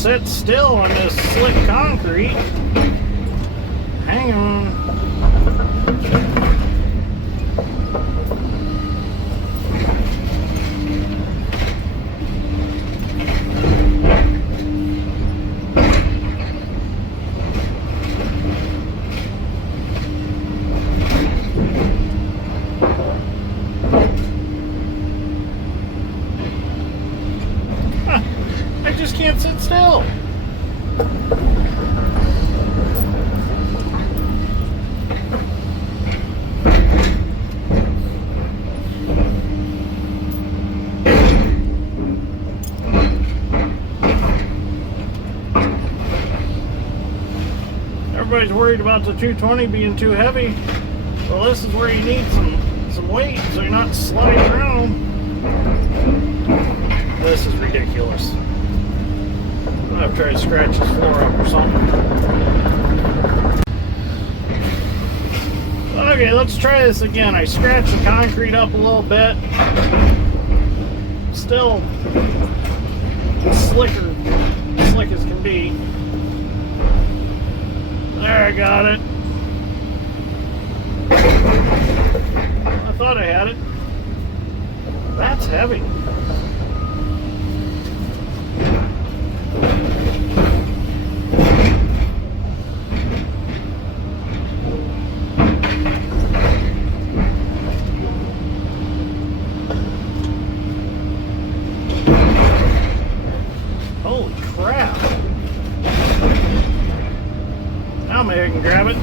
sit still on this slick concrete. Hang on. I just can't sit still. Everybody's worried about the 220 being too heavy. Well, this is where you need some weight so you're not sliding around. This is ridiculous. I'm gonna try to scratch this floor up or something. Okay, let's try this again. I scratched the concrete up a little bit. Still slick as can be. There, I got it. I thought I had it. That's heavy. Holy crap. Now maybe I can grab it.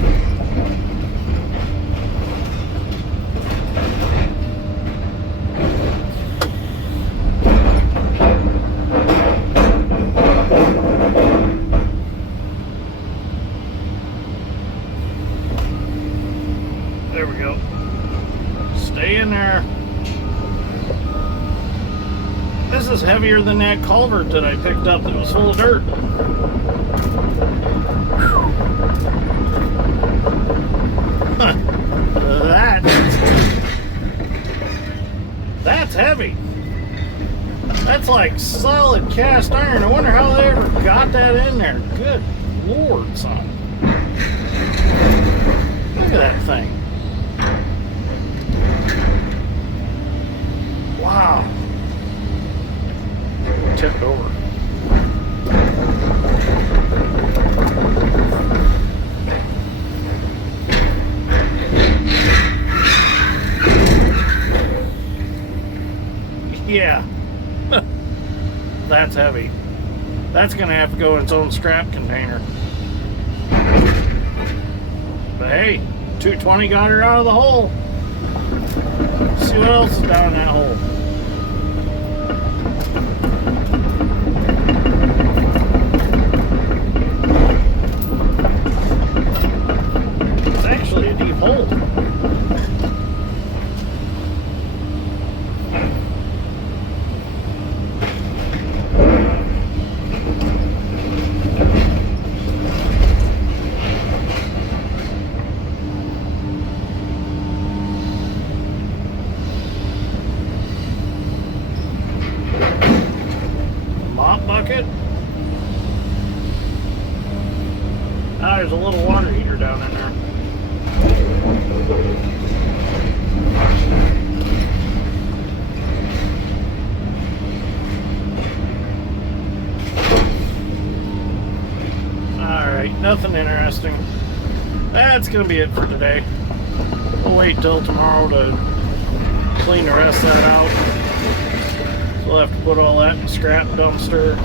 There we go. Stay in there. This is heavier than that culvert that I picked up that was full of dirt. That's heavy. That's like solid cast iron. I wonder how they ever got that in there. Good Lord, son. Look at that thing. Wow. Tipped over. Yeah. That's heavy. That's gonna have to go in its own scrap container. But hey, 220 got her out of the hole. Let's see what else is down that hole. It's actually a deep hole. Bucket. Now there's a little water heater down in there. Alright, nothing interesting. That's going to be it for today. We'll wait till tomorrow to clean the rest of that out. We'll have to put all that in the scrap dumpster.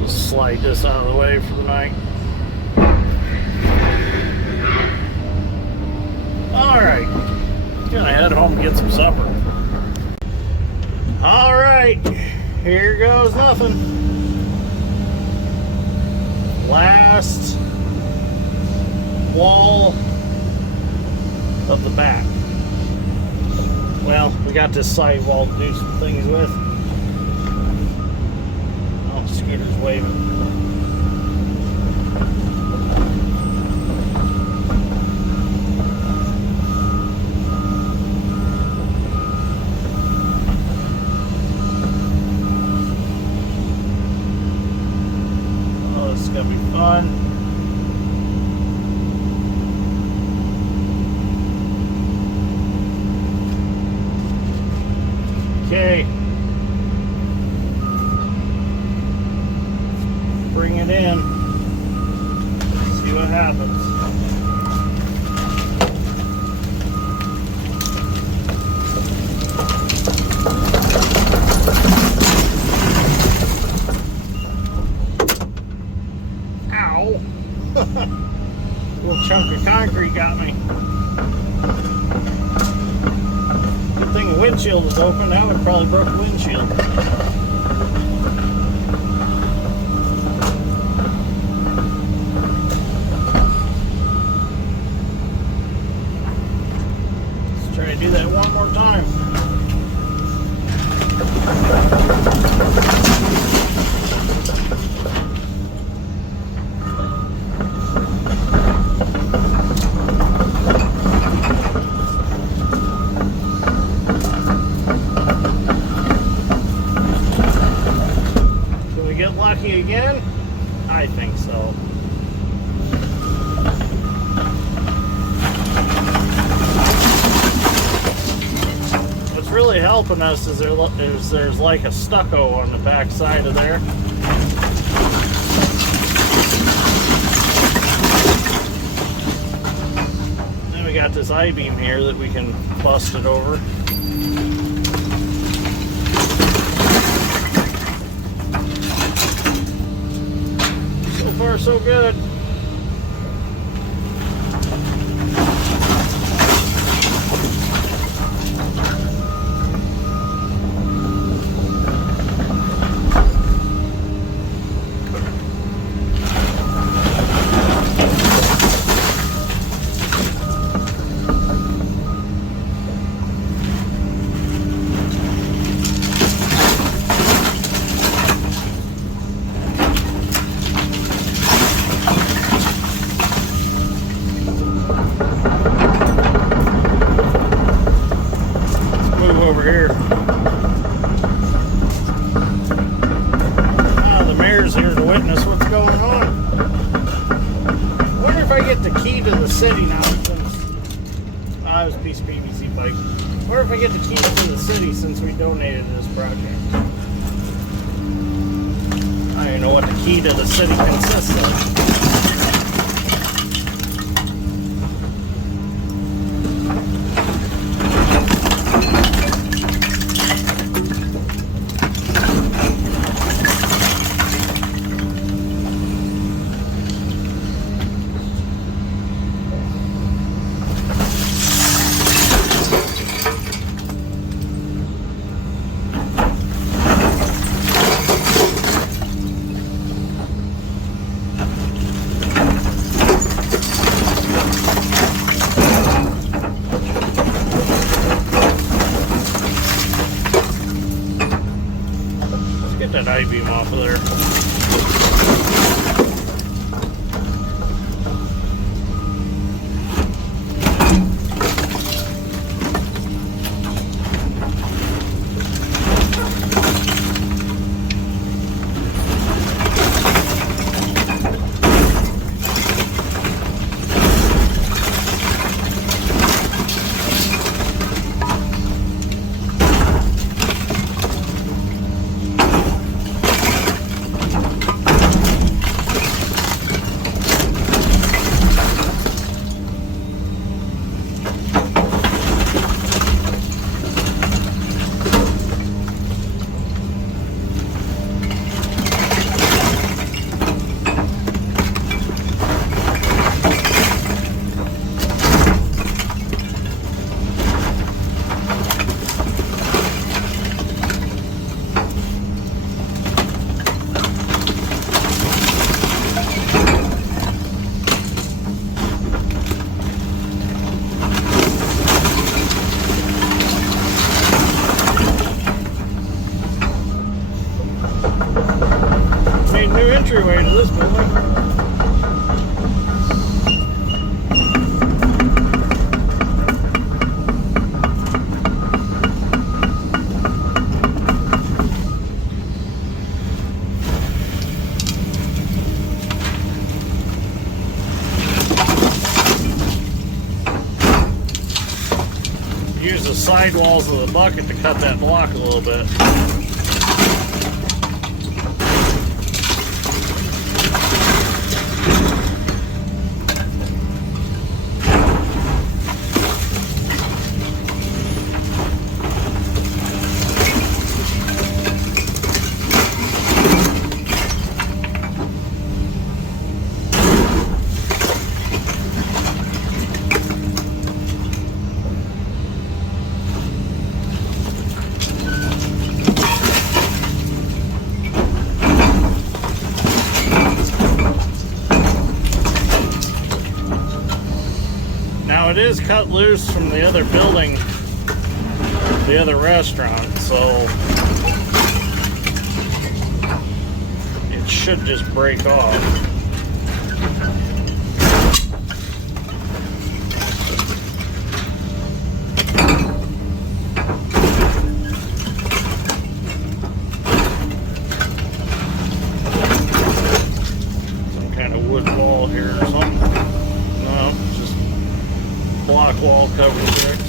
Just slide this out of the way for the night. Alright. Gonna head home and get some supper. Alright. Here goes nothing. Last wall of the back. Well, we got this side wall to do some things with. Oh, Scooter's waving. what happens. Ow! A little chunk of concrete got me. Good thing the windshield is open. That would probably broke the windshield. Let's try to do that one more time. Lucky again? I think so. What's really helping us is there's like a stucco on the back side of there. Then we got this I-beam here that we can bust it over. So far, so good. Over here. The mayor's here to witness what's going on. I wonder if I get the key to the city now since it was a piece of PVC pipe. I wonder if I get the key to the city since we donated this project. I don't even know what the key to the city consists of. That I-beam off of there. Made a new entryway to this building. Use the sidewalls of the bucket to cut that block a little bit. Now it is cut loose from the other building, the other restaurant, so it should just break off. Wall cover bricks.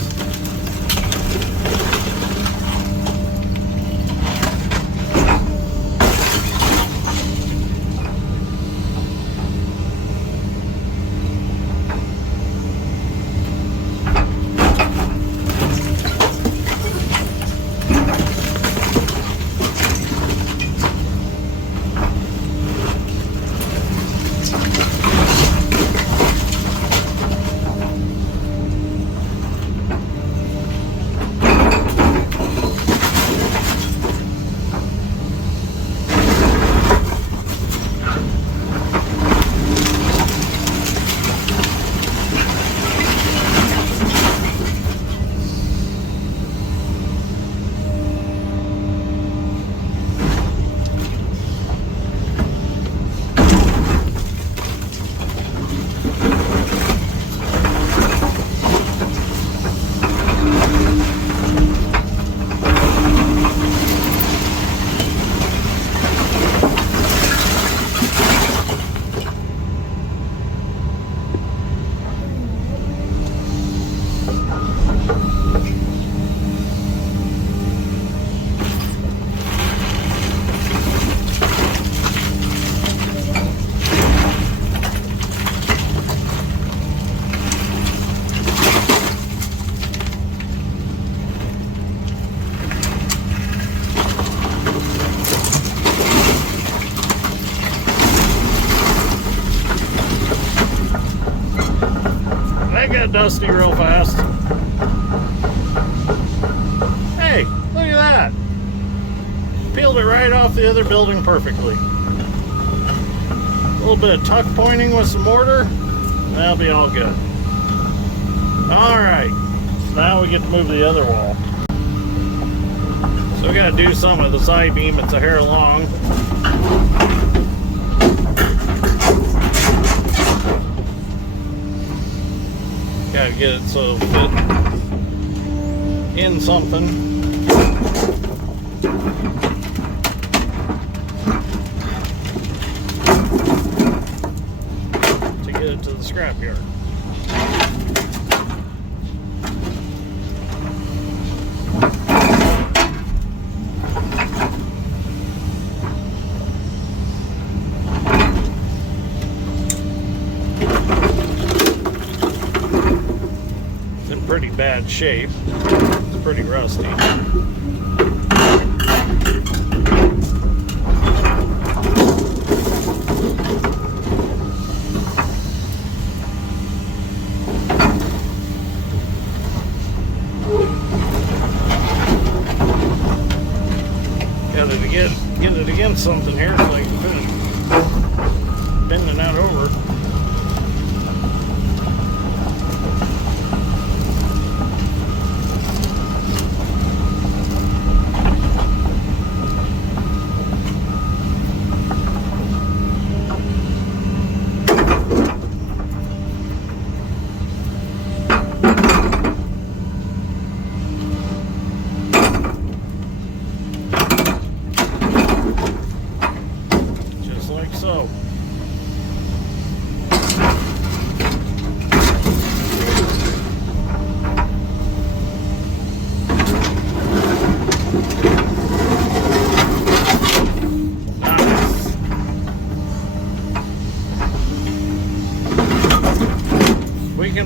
Dusty real fast. Hey, look at that. Peeled it right off the other building perfectly. A little bit of tuck pointing with some mortar. That'll be all good. Alright. So now we get to move the other wall. So we gotta do some of this I-beam. It's a hair long. Gotta get it so it'll fit in something. To get it to the scrapyard. Pretty bad shape. It's pretty rusty. Got to get it against something here so I can finish bending that over.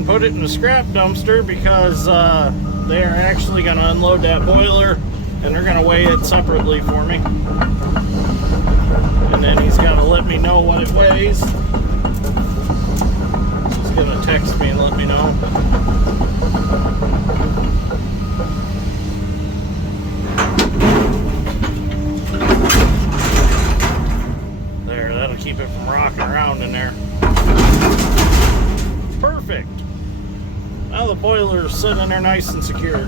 Put it in the scrap dumpster because they are actually going to unload that boiler and they're going to weigh it separately for me, and then he's got to let me know what it weighs. He's going to text me and let me know. There, that'll keep it from rocking around in there. Perfect. the boiler's sitting there nice and secure.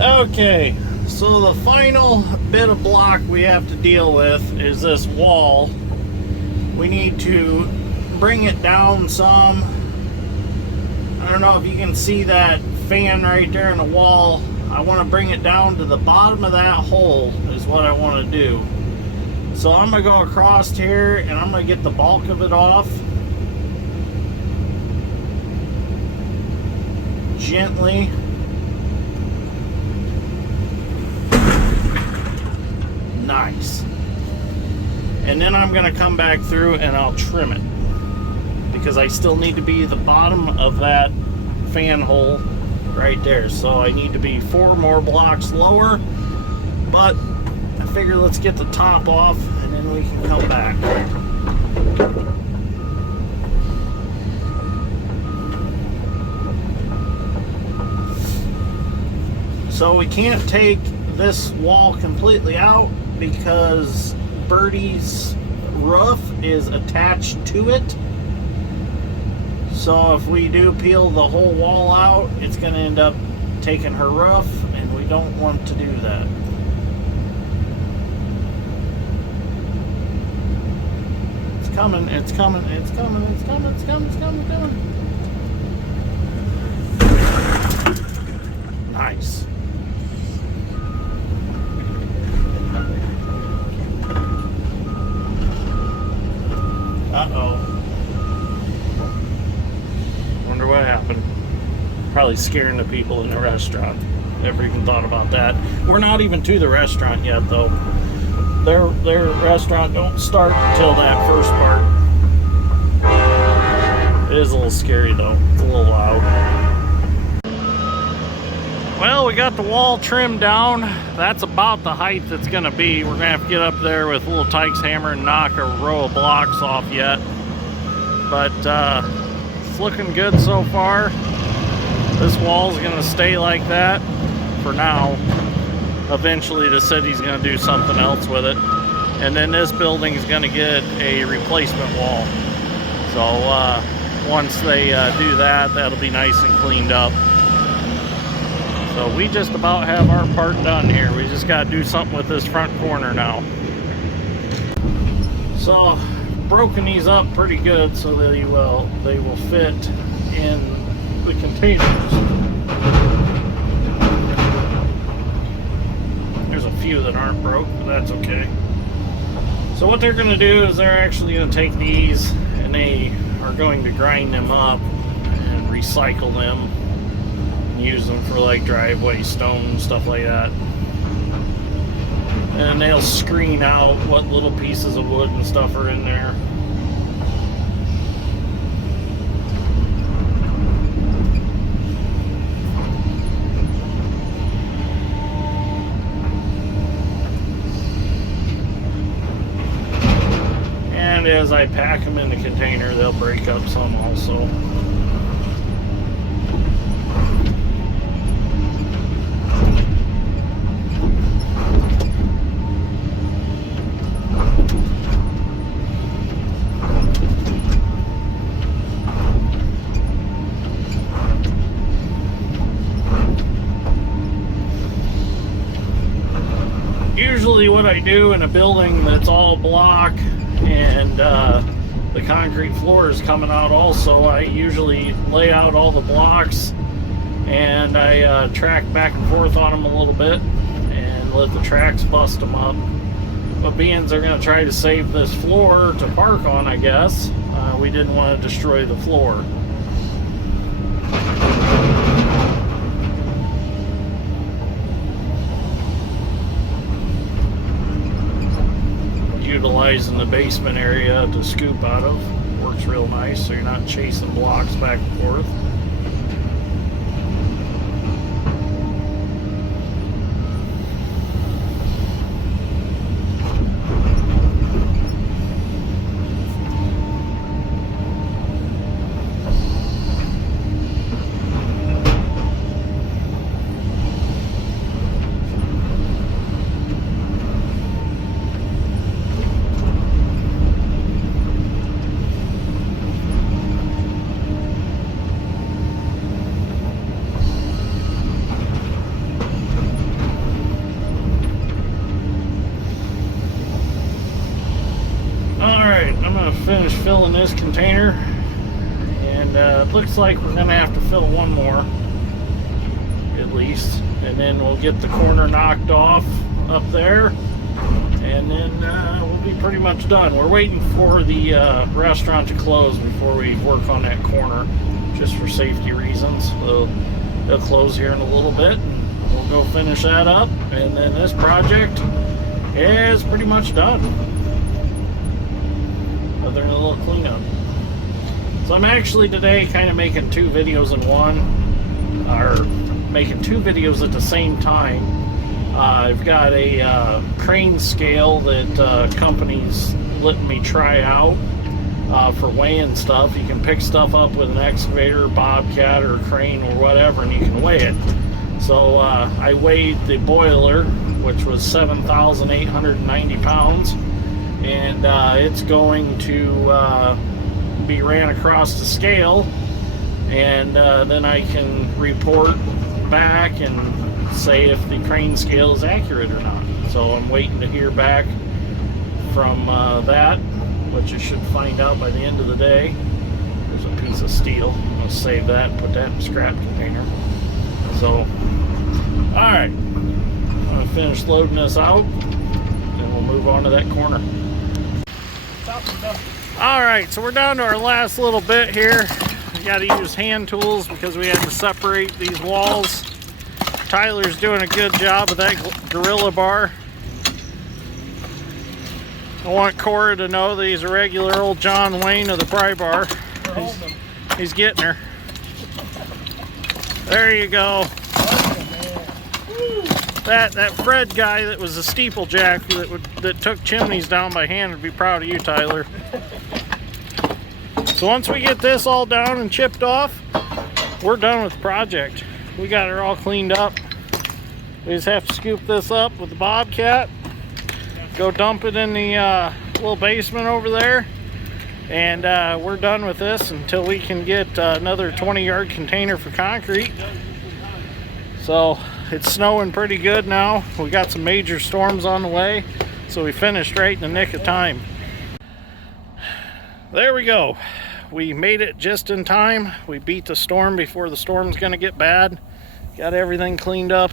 Okay, so the final bit of block we have to deal with is this wall. We need to bring it down some. I don't know if you can see that fan right there in the wall. I want to bring it down to the bottom of that hole is what I want to do. So I'm going to go across here and I'm going to get the bulk of it off. Gently. Nice. And then I'm going to come back through and I'll trim it, because I still need to be the bottom of that fan hole right there. So I need to be 4 more blocks lower, but I figure let's get the top off and then we can come back. So we can't take this wall completely out because Birdie's roof is attached to it. So if we do peel the whole wall out, it's going to end up taking her roof, and we don't want to do that. It's coming, it's coming, it's coming, it's coming, it's coming, it's coming, it's coming. Nice. Uh-oh. Wonder what happened. Probably scaring the people in the restaurant. Never even thought about that. We're not even to the restaurant yet, though. Their restaurant don't start until that first part. It is a little scary, though. It's a little loud. Well, we got the wall trimmed down. That's about the height it's going to be. We're going to have to get up there with a little Tyke's hammer and knock a row of blocks off yet. But it's looking good so far. This wall's going to stay like that for now. Eventually the city's going to do something else with it. And then this building is going to get a replacement wall. So once they do that, that'll be nice and cleaned up. So we just about have our part done here. We just got to do something with this front corner now. So broken these up pretty good so that they will fit in the containers. There's a few that aren't broke, but that's okay. So what they're going to do is they're actually going to take these and they are going to grind them up and recycle them. Use them for like driveway stone, stuff like that. And they'll screen out what little pieces of wood and stuff are in there. And as I pack them in the container, they'll break up some also. Usually what I do in a building that's all block and the concrete floor is coming out also, I usually lay out all the blocks and I track back and forth on them a little bit and let the tracks bust them up. But being they're going to try to save this floor to park on, I guess, we didn't want to destroy the floor. Utilizing the basement area to scoop out of works real nice, so you're not chasing blocks back and forth. finished filling this container, and it looks like we're gonna have to fill one more at least, and then we'll get the corner knocked off up there, and then we'll be pretty much done. We're waiting for the restaurant to close before we work on that corner, just for safety reasons. So they'll close here in a little bit, and we'll go finish that up, and then this project is pretty much done, other than a little cleanup. So I'm actually today kind of making two videos in one, or making two videos at the same time. I've got a crane scale that companies letting me try out for weighing stuff. You can pick stuff up with an excavator, bobcat, or a crane or whatever, and you can weigh it. So I weighed the boiler, which was 7,890 pounds, and it's going to be ran across the scale, and then I can report back and say if the crane scale is accurate or not. So I'm waiting to hear back from that, which I should find out by the end of the day. There's a piece of steel. I'm going to save that and put that in a scrap container. So, alright, I'm going to finish loading this out, and we'll move on to that corner. Alright, so we're down to our last little bit here. We got to use hand tools because we had to separate these walls. Tyler's doing a good job with that Gorilla bar. I want Cora to know that he's a regular old John Wayne of the pry bar. He's getting her. There you go. That Fred guy that was a steeplejack that took chimneys down by hand would be proud of you, Tyler. So once we get this all down and chipped off, we're done with the project. We got her all cleaned up. We just have to scoop this up with the bobcat, go dump it in the little basement over there, and we're done with this until we can get another 20-yard container for concrete. So it's snowing pretty good now. We got some major storms on the way, so we finished right in the nick of time. There we go. We made it just in time. We beat the storm before the storm's gonna get bad. Got everything cleaned up.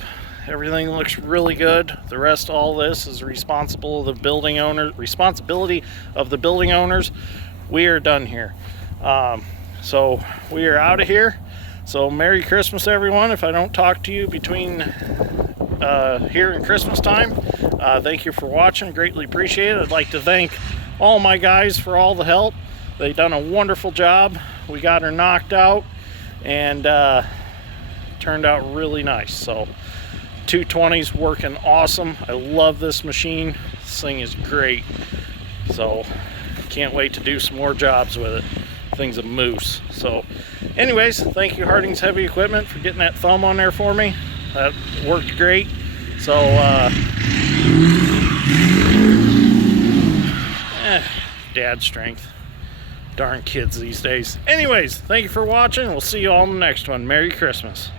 Everything looks really good. The rest of all this is responsibility of the building owners. We are done here. So we are out of here. So Merry Christmas, everyone. If I don't talk to you between here and Christmas time, thank you for watching. Greatly appreciate it. I'd like to thank all my guys for all the help. They've done a wonderful job. We got her knocked out, and turned out really nice. So 220's working awesome. I love this machine. This thing is great. So can't wait to do some more jobs with it. Thing's a moose. So anyways, thank you Harding's Heavy Equipment for getting that thumb on there for me. That worked great. So dad strength. Darn kids these days. Anyways, thank you for watching. We'll see you all in the next one. Merry Christmas.